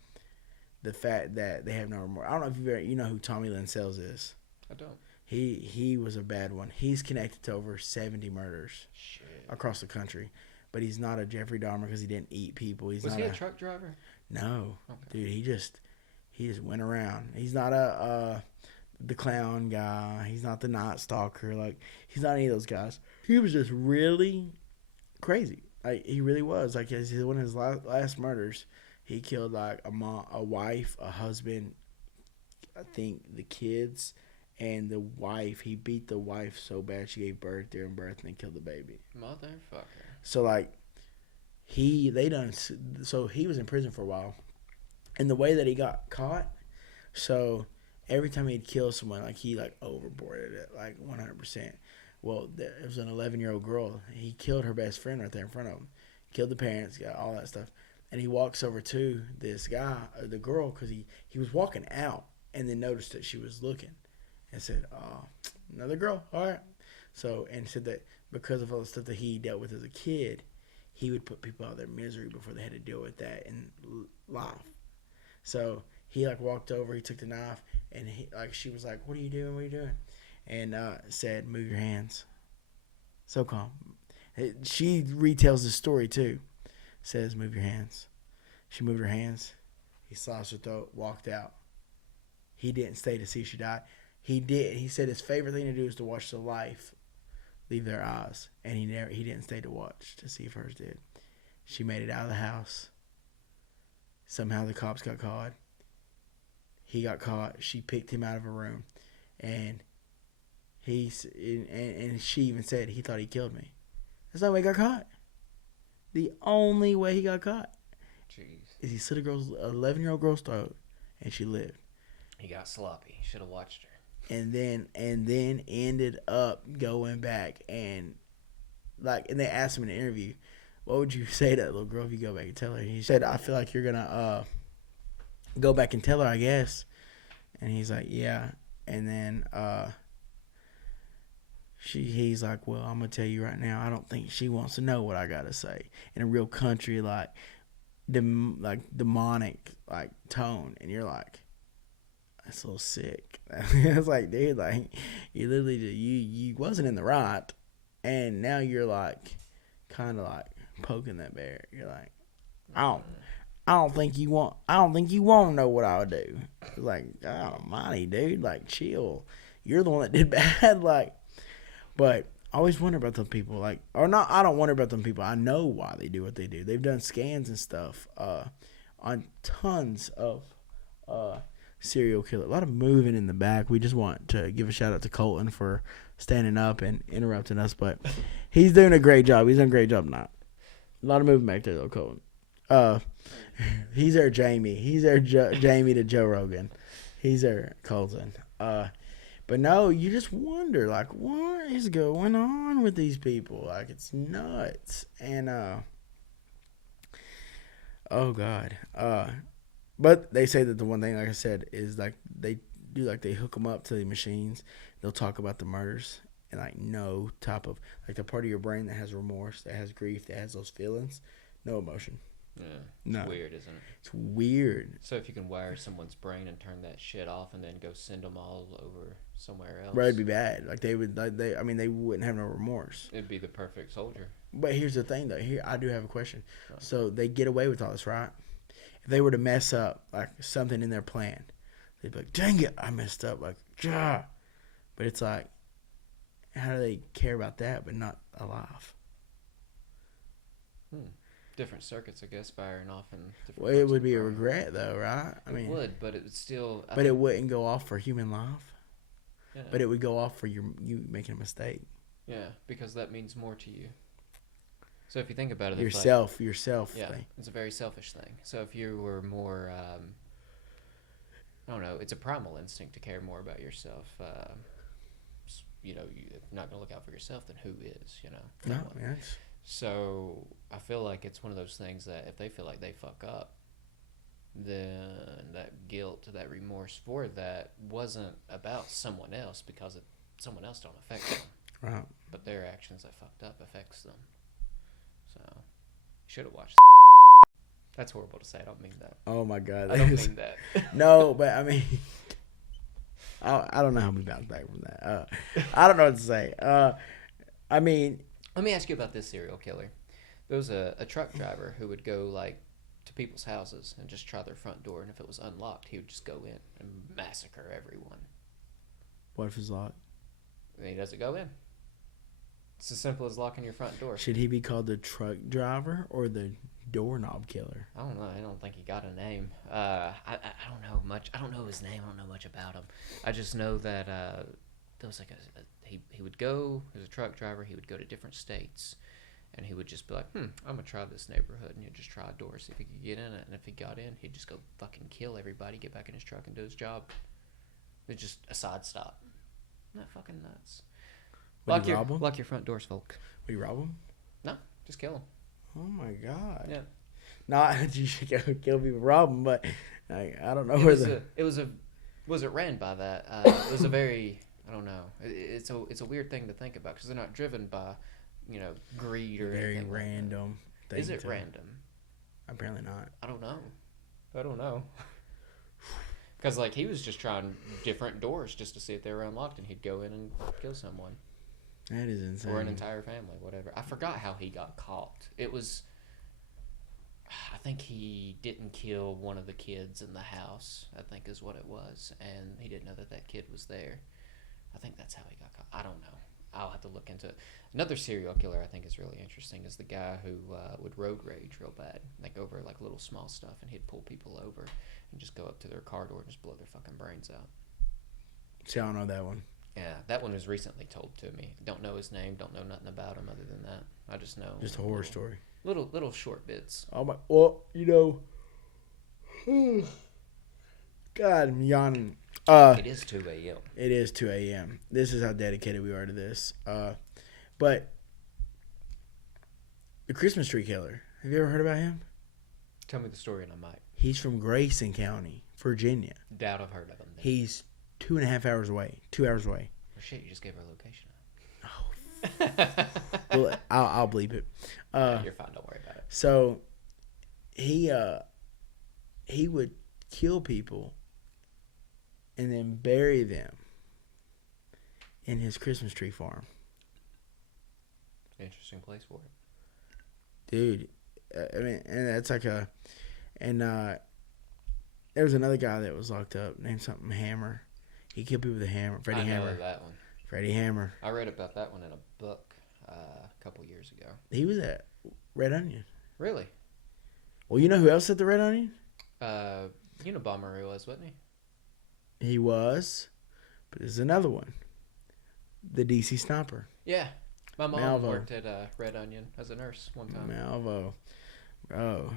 The fact that they have no remorse. I don't know if you know who Tommy Lynn Sells is. I don't. He was a bad one. He's connected to over 70 murders Shit. across the country, but he's not a Jeffrey Dahmer because he didn't eat people. Was he a truck driver? No, Okay. dude. He just went around. He's not the clown guy. He's not the Night Stalker. Like he's not any of those guys. He was just really crazy. Like he really was. Like one of his last murders, he killed like a mom, a wife, a husband. I think the kids. And the wife, he beat the wife so bad she gave birth during birth and then killed the baby. Motherfucker. So like, he was in prison for a while, and the way that he got caught, so every time he'd kill someone, like he like overboarded it like 100%. Well, there was an 11-year-old girl. He killed her best friend right there in front of him, killed the parents, got all that stuff, and he walks over to this guy, the girl, because he was walking out and then noticed that she was looking. And said, "Oh, another girl, all right." So, and said that because of all the stuff that he dealt with as a kid, he would put people out of their misery before they had to deal with that in life. So he like walked over, he took the knife, and she was like, "What are you doing? What are you doing?" And said, "Move your hands." So calm. She retells the story too. Says, "Move your hands." She moved her hands. He slashed her throat, walked out. He didn't stay to see if she died. He did. He said his favorite thing to do is to watch the life leave their eyes, and he didn't stay to watch to see if hers did. She made it out of the house. Somehow the cops got caught. He got caught. She picked him out of a room, and she even said he thought he killed me. That's not the way he got caught. The only way he got caught is he slit a 11-year-old girl's throat, and she lived. He got sloppy. Should have watched her. And then ended up going back and they asked him in an interview, what would you say to that little girl if you go back and tell her? He said, I feel like you're gonna go back and tell her, I guess. And he's like, yeah. And then he's like, well, I'm gonna tell you right now, I don't think she wants to know what I gotta say in a real country demonic tone. And you're like, that's a little sick. It's like, dude, like you literally you wasn't in the right, and now you're like kind of like poking that bear. You're like, I don't think you want to know what I would do. It's like, oh, money, dude, like chill. You're the one that did bad, but I always wonder about those people, I don't wonder about them people. I know why they do what they do. They've done scans and stuff on tons of serial killer. A lot of moving in the back. We just want to give a shout out to Colton for standing up and interrupting us, but he's doing a great job. He's done a great job now. A lot of moving back there though, Colton. He's our Jamie. He's our Jamie to Joe Rogan. He's our Colton. But But no, you just wonder, like, what is going on with these people? Like, it's nuts. And oh God. But they say that the one thing, like I said, is like they do, like they hook them up to the machines. They'll talk about the murders and like no type of like the part of your brain that has remorse, that has grief, that has those feelings, no emotion. Yeah, No. it's weird, isn't it? It's weird. So if you can wire someone's brain and turn that shit off, and then go send them all over somewhere else, Right, it'd be bad. Like they would, like they. I mean, they wouldn't have no remorse. it'd be the perfect soldier. But here's the thing, though. Here, I do have a question. Right. So they get away with all this, right? If they were to mess up, like something in their plan, they'd be like, "Dang it, I messed up." Like, yeah. But it's like, how do they care about that, but not alive? Different circuits, I guess, firing off in different. Well, it parts would of the be a brain. regret, though, right? I mean, It would, but it would still. but it wouldn't go off for human life. Yeah. But it would go off for you making a mistake. Yeah, because that means more to you. So if you think about it, Yourself yeah, thing. it's a very selfish thing. So if you were more, I don't know, it's a primal instinct to care more about yourself. You know, if you're not gonna look out for yourself, then who is? You know. No, No one. yes. So I feel like it's one of those things that if they feel like they fuck up, then that guilt, that remorse for that wasn't about someone else, because someone else don't affect them, Right. but their actions that fucked up affects them. So you should have watched. That's horrible to say. I don't mean that. Oh my God. I don't mean that. No, but I mean, I don't know how we bounce back from that. I don't know what to say. I mean, Let me ask you about this serial killer. There was a truck driver who would go like to people's houses and just try their front door, and if it was unlocked, he would just go in and massacre everyone. what if it's locked? And he doesn't go in. It's as simple as locking your front door. Should he be called the truck driver or the doorknob killer? I don't know. I don't think he got a name. I don't know much. I don't know his name. I don't know much about him. I just know that there was like he would go as a truck driver. He would go to different states, and he would just be like, I'm gonna try this neighborhood, and he'd just try a door, see if he could get in it. And if he got in, he'd just go fucking kill everybody, get back in his truck, and do his job. It's just a side stop. Isn't that fucking nuts? Would he rob him? Lock your front doors, folk. Would you rob him? No, just kill him. Oh my God. Yeah. Not you should go kill people, rob them, but like, I don't know Was it ran by that? It was a very, I don't know. It's a weird thing to think about, because they're not driven by, greed or very anything. random thing. Is it random? Apparently not. I don't know. Because he was just trying different doors just to see if they were unlocked, and he'd go in and kill someone. That is insane. Or an entire family, whatever. I forgot how he got caught. It was, I think he didn't kill one of the kids in the house, I think is what it was. And he didn't know that kid was there. I think that's how he got caught. I don't know. I'll have to look into it. Another serial killer I think is really interesting is the guy who would road rage real bad. Over little small stuff. And he'd pull people over and just go up to their car door and just blow their fucking brains out. See, I don't know that one. Yeah, that one was recently told to me. Don't know his name, don't know nothing about him other than that. I just know. Just a horror story. Little short bits. Oh my! Well, God, I'm yawning. It is 2 a.m. It is 2 a.m. This is how dedicated we are to this. But the Christmas tree killer. Have you ever heard about him? Tell me the story and I might. He's from Grayson County, Virginia. Doubt I've heard of him. He's 2.5 hours away. 2 hours away. Oh, shit, you just gave her a location. Well, I'll bleep it. You're fine, don't worry about it. So he would kill people and then bury them in his Christmas tree farm. Interesting place for it. Dude, I mean, and that's and there was another guy that was locked up named something Hammer. He killed people with a hammer. Freddie Hammer. I know that one. Freddie Hammer. I read about that one in a book a couple years ago. He was at Red Onion. Really? Well, you know who else at the Red Onion? Unabomber he was, wasn't he? He was, but there's another one. The DC Sniper. Yeah. My mom Malvo. worked at Red Onion as a nurse one time. Malvo. Bro.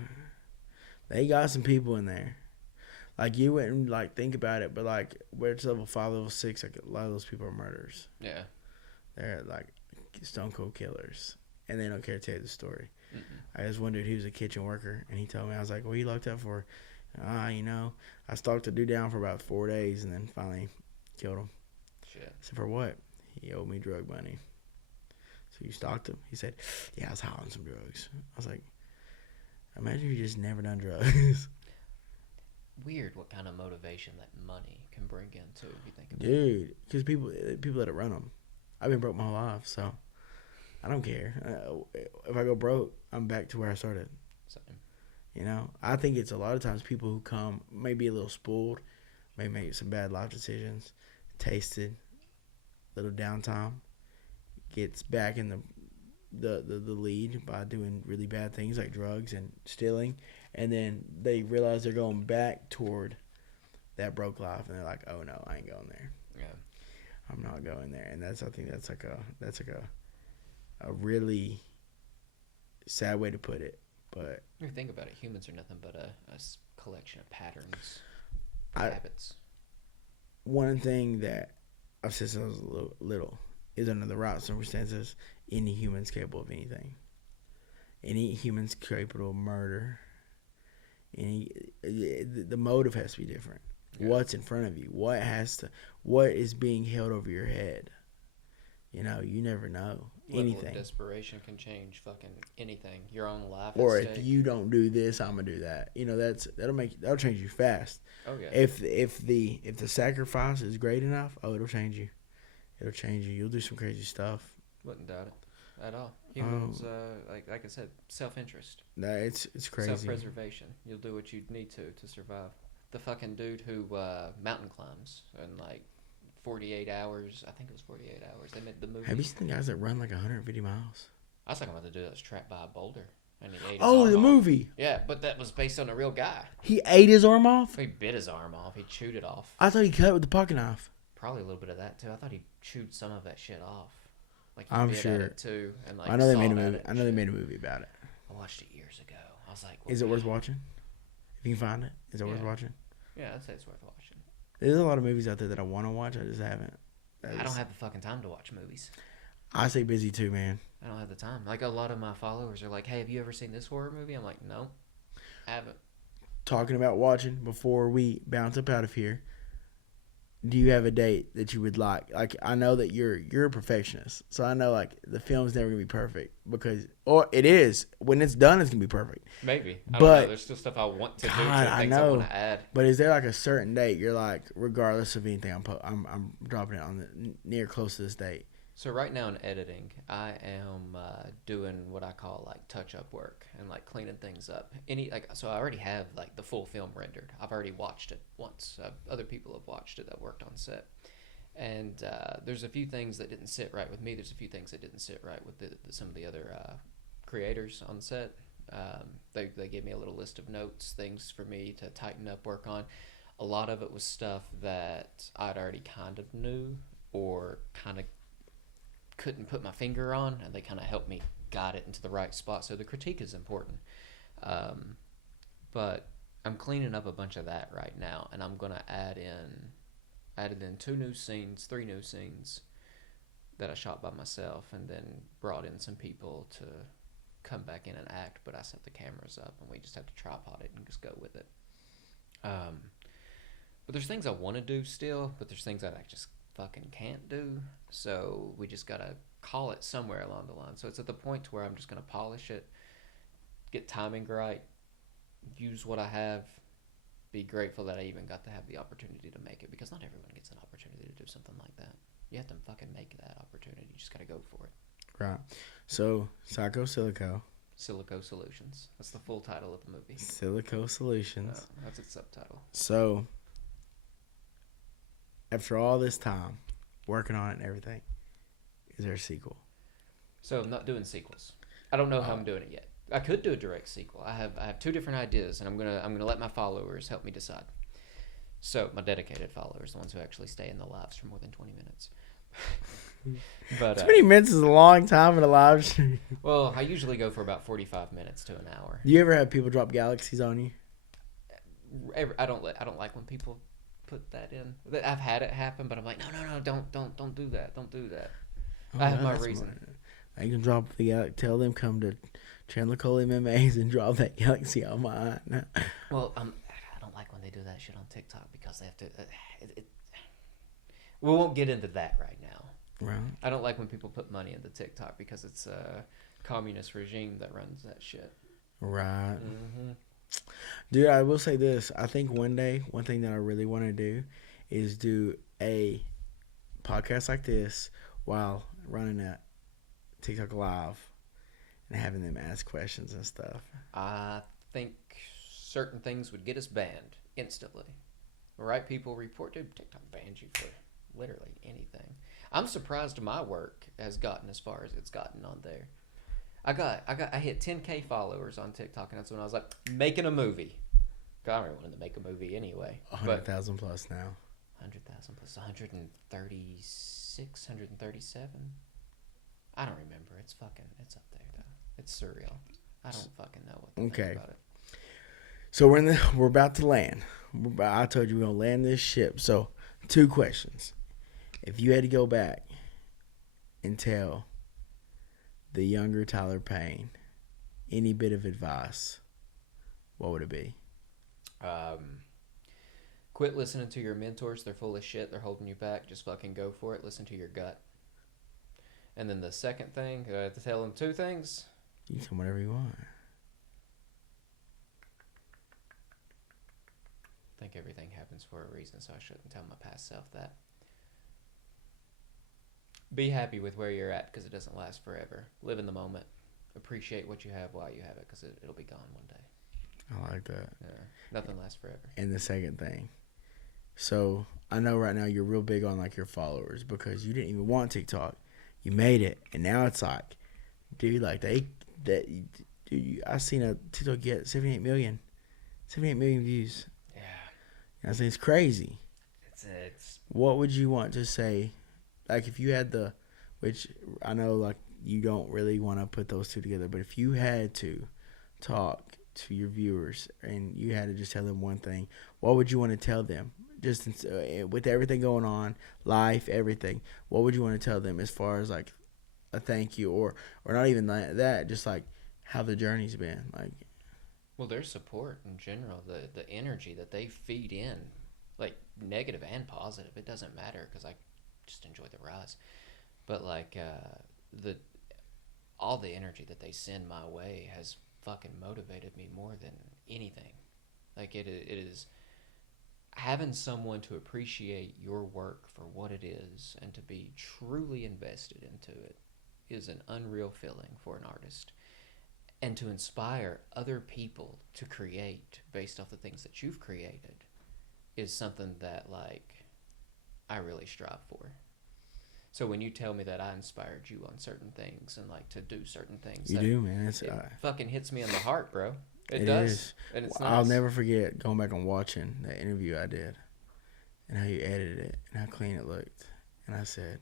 They got some people in there. Like, you wouldn't, like, think about it, but, like, where it's level 5, level 6, like, a lot of those people are murderers. Yeah. They're, like, stone cold killers. And they don't care to tell you the story. Mm-mm. I just wondered he was a kitchen worker, and he told me, I was like, what are you locked up for? You know, I stalked the dude down for about 4 days and then finally killed him. Shit. I said, for what? He owed me drug money. So you stalked him? He said, yeah, I was high on some drugs. I was like, imagine you just never done drugs. Weird what kind of motivation that money can bring into, if you think about it. Dude, because people let it run them. I've been broke my whole life, so I don't care. If I go broke, I'm back to where I started. Same. You know, I think it's a lot of times people who come may be a little spoiled, may make some bad life decisions, tasted, little downtime, gets back in the lead by doing really bad things like drugs and stealing, and then they realize they're going back toward that broke life, and they're like, oh no, I ain't going there. Yeah. I'm not going there. And I think that's like a really sad way to put it. But If you think about it, humans are nothing but a collection of patterns, I- habits. one thing that I've said since I was little is under the right circumstances, any human's capable of anything. Any human's capable of murder. The motive has to be different. Yeah. What's in front of you? What is being held over your head? You know, you never know. Level Anything. of desperation can change fucking anything. Your own life. Or at if stake. you don't do this, I'm gonna do that. You know, that'll change you fast. Oh yeah. If the sacrifice is great enough, it'll change you. It'll change you. You'll do some crazy stuff. Wouldn't doubt it at all. Humans, like I said, self-interest, Nah, it's crazy. self-preservation. You'll do what you need to survive. The fucking dude who mountain climbs in like 48 hours. I think it was 48 hours. They made the movie. Have you seen the guys that run like 150 miles? I was talking about the dude that was trapped by a boulder and he ate his Oh, arm the off. movie. Yeah, but that was based on a real guy. He ate his arm off? He bit his arm off. He chewed it off. I thought he cut it with the pocket knife. Probably a little bit of that too. I thought he chewed some of that shit off. Like he I'm bit sure. at it too, and like I know they sawed made a at movie. it I and know they shit. made a movie about it. I watched it years ago. I was like, Is it worth watching? If you can find it, is it worth Yeah. watching? Yeah, I'd say it's worth watching. There's a lot of movies out there that I want to watch. I just haven't. I don't have the fucking time to watch movies. I stay busy too, man. I don't have the time. Like a lot of my followers are like, "Hey, have you ever seen this horror movie?" I'm like, "No, I haven't." Talking about watching before we bounce up out of here. Do you have a date that you would like? Like, I know that you're a perfectionist, so I know like the film's never gonna be perfect or it is. When it's done, it's gonna be perfect. Maybe. I don't But- know. There's still stuff I want to do. God, To I things know. want to add. But is there like a certain date you're like, regardless of anything, I'm dropping it on the near close to this date? So right now in editing, I am doing what I call like touch-up work and like cleaning things up. So I already have like the full film rendered. I've already watched it once. Other people have watched it that worked on set, and there's a few things that didn't sit right with me. There's a few things that didn't sit right with some of the other creators on set. They gave me a little list of notes, things for me to tighten up, work on. A lot of it was stuff that I'd already kind of knew or kind of couldn't put my finger on, and they kind of helped me guide it into the right spot. So the critique is important, but I'm cleaning up a bunch of that right now, and I'm gonna added in 3 new scenes that I shot by myself, and then brought in some people to come back in and act. But I set the cameras up, and we just have to tripod it and just go with it. But there's things I want to do still, but there's things that I just fucking can't do, so we just gotta call it somewhere along the line. So it's at the point to where I'm just gonna polish it, get timing right, use what I have, be grateful that I even got to have the opportunity to make it, because not everyone gets an opportunity to do something like that. You have to fucking make that opportunity. You just gotta go for it. Right. So, Silico Solutions. That's the full title of the movie. Silico Solutions. That's its subtitle. So, after all this time working on it and everything, is there a sequel? So I'm not doing sequels. I don't know how I'm doing it yet. I could do a direct sequel. I have 2 different ideas, and I'm gonna let my followers help me decide. So my dedicated followers, the ones who actually stay in the lives for more than 20 minutes. But 20 minutes is a long time in a live stream. well, I usually go for about 45 minutes to an hour. Do you ever have people drop galaxies on you? I don't like when people put that in. I've had it happen, but I'm like, no, don't do that, don't do that. Oh, I have no, my that's reason. smart. I can drop the tell them come to Chandler Cole MMA's and drop that galaxy on mine. Well, I don't like when they do that shit on TikTok because they have to. We won't get into that right now. Right. I don't like when people put money into TikTok because it's a communist regime that runs that shit. Right. Mm-hmm. Dude, I will say this. I think one day, one thing that I really want to do is do a podcast like this while running a TikTok live and having them ask questions and stuff. I think certain things would get us banned instantly. The right people report, dude, TikTok bans you for literally anything. I'm surprised my work has gotten as far as it's gotten on there. I hit 10K followers on TikTok, and that's when I was like, making a movie. God, I really wanted to make a movie anyway. 100,000 plus now. 100,000 plus 136, 137. I don't remember. It's up there though. It's surreal. I don't fucking know what to think about it. So we're about to land. I told you we're gonna land this ship. So 2 questions. If you had to go back and tell the younger Tyler Payne any bit of advice, what would it be? Quit listening to your mentors. They're full of shit. They're holding you back. Just fucking go for it. Listen to your gut. And then the second thing, I have to tell him 2 things. You can tell whatever you want. I think everything happens for a reason, so I shouldn't tell my past self that. Be happy with where you're at because it doesn't last forever. Live in the moment. Appreciate what you have while you have it because it'll be gone one day. I like that. Yeah, nothing lasts forever. And the second thing. So I know right now you're real big on like your followers because you didn't even want TikTok. You made it, and now it's like, dude, like I seen a TikTok get 78 million views. Yeah, I think it's crazy. It's. What would you want to say, like if you had which I know like you don't really want to put those 2 together, but if you had to talk to your viewers and you had to just tell them one thing, what would you want to tell them? Just with everything going on, life, everything, what would you want to tell them as far as like a thank you or not even that, just like how the journey's been? Like, Well, their support in general, the energy that they feed in, like negative and positive, it doesn't matter because I just enjoy the rise. But like all the energy that they send my way has fucking motivated me more than anything. Like it is having someone to appreciate your work for what it is and to be truly invested into it is an unreal feeling for an artist. And to inspire other people to create based off the things that you've created is something that like I really strive for. So when you tell me that I inspired you on certain things and like to do certain things, you do, man. It fucking hits me in the heart, bro. It does. Is. And it's I'll nice. never forget going back and watching that interview I did and how you edited it and how clean it looked. And I said,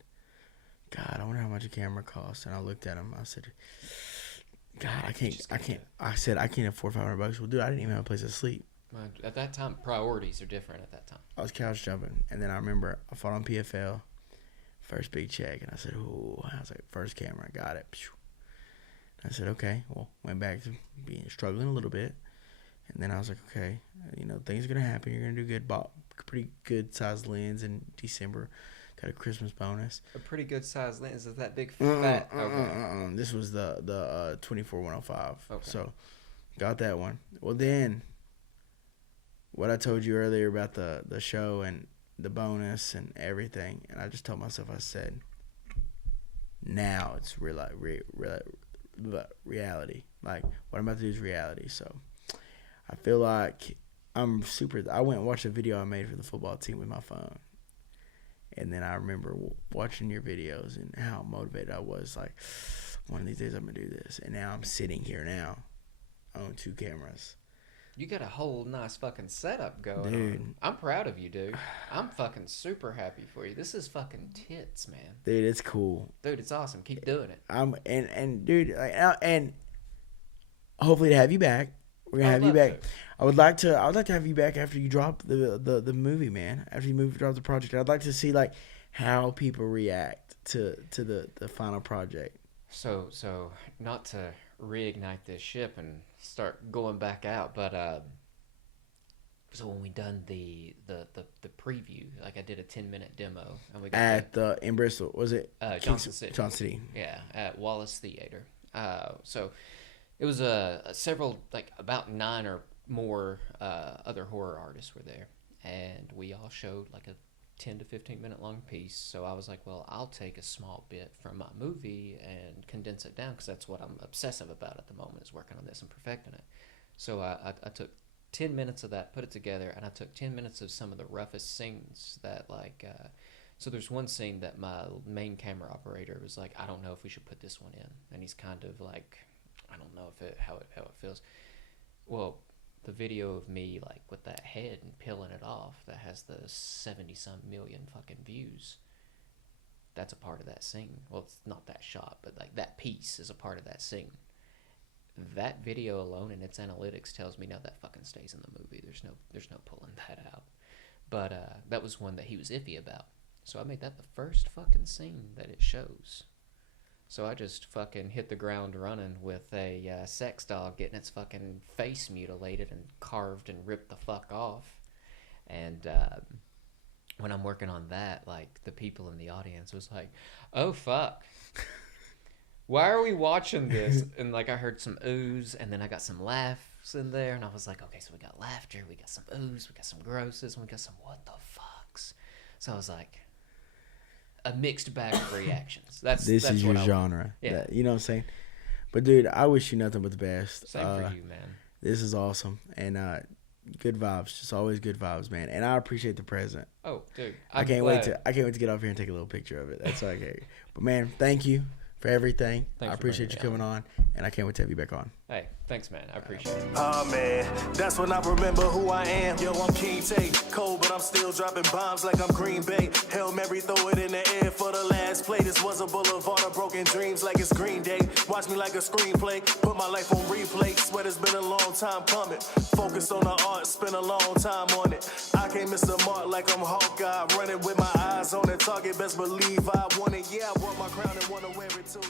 God, I wonder how much a camera costs. And I looked at him. I said, God, I can't. I said, I can't afford $500. Well, dude, I didn't even have a place to sleep. At that time, priorities are different at that time. I was couch jumping. And then I remember I fought on PFL. First big check. And I said, oh, I was like, first camera, I got it. I said, okay. Well, went back to struggling a little bit. And then I was like, okay, things are going to happen. You're going to do good. Bought a pretty good sized lens in December. Got a Christmas bonus. A pretty good sized lens. Is that big fat? Okay. This was the 24-105. Okay. So got that one. Well, then what I told you earlier about the show and the bonus and everything, and I just told myself, I said, now it's reality. Like what I'm about to do is reality. So I feel like I went and watched a video I made for the football team with my phone. And then I remember watching your videos and how motivated I was. Like, one of these days I'm going to do this. And now I'm sitting here now. I own 2 cameras. You got a whole nice fucking setup going Dude. on. I'm proud of you, dude. I'm fucking super happy for you. This is fucking tits, man. Dude, it's cool. Dude, it's awesome. Keep doing it. And dude, and hopefully to have you back We're gonna I'd have you love back. I would like to have you back after you drop the movie, man. After you drop the project, I'd like to see like how people react to the final project. So not to reignite this ship and start going back out, but so when we done the preview, like I did a 10-minute demo, and we got At the in Bristol, was it Johnson City. Johnson City. Yeah, at Wallace Theater. So it was several, like about 9 or more other horror artists were there, and we all showed like a 10 to 15 minute long piece. So I was like, well, I'll take a small bit from my movie and condense it down, because that's what I'm obsessive about at the moment, is working on this and perfecting it. So I took 10 minutes of that, put it together, and I took 10 minutes of some of the roughest scenes that so there's one scene that my main camera operator was like, I don't know if we should put this one in, and he's kind of like, I don't know if how it feels. Well, the video of me like with that head and peeling it off that has the 70-some million fucking views, that's a part of that scene. Well, it's not that shot, but like that piece is a part of that scene. That video alone and its analytics tells me now that fucking stays in the movie. There's no pulling that out. But that was one that he was iffy about. So I made that the first fucking scene that it shows. So I just fucking hit the ground running with a sex doll getting its fucking face mutilated and carved and ripped the fuck off. And when I'm working on that, like the people in the audience was like, oh fuck. Why are we watching this? And like I heard some oohs, and then I got some laughs in there, and I was like, okay, so we got laughter, we got some oohs, we got some grosses, and we got some what the fucks. So I was like, a mixed bag of reactions. That's Is your what genre. Yeah. You know what I'm saying? But dude, I wish you nothing but the best. Same for you, man. This is awesome, and good vibes. Just always good vibes, man. And I appreciate the present. Oh, dude, I can't wait to get off here and take a little picture of it. That's okay. But man, thank you for everything. Thanks I for appreciate you bringing coming me on, and I can't wait to have you back on. Hey, thanks, man. I appreciate it. Oh man, that's when I remember who I am. Yo, I'm King Tay, cold, but I'm still dropping bombs like I'm Green Bay. Hail Mary, throw it in the air for the last play. This was a boulevard of broken dreams like it's Green Day. Watch me like a screenplay, put my life on replay. Swear it's been a long time coming. Focus on the art, spend a long time on it. I can't miss the mark like I'm Hawkeye. Running with my eyes on the target, best believe I want it. Yeah, I wore my crown and wanna wear it too.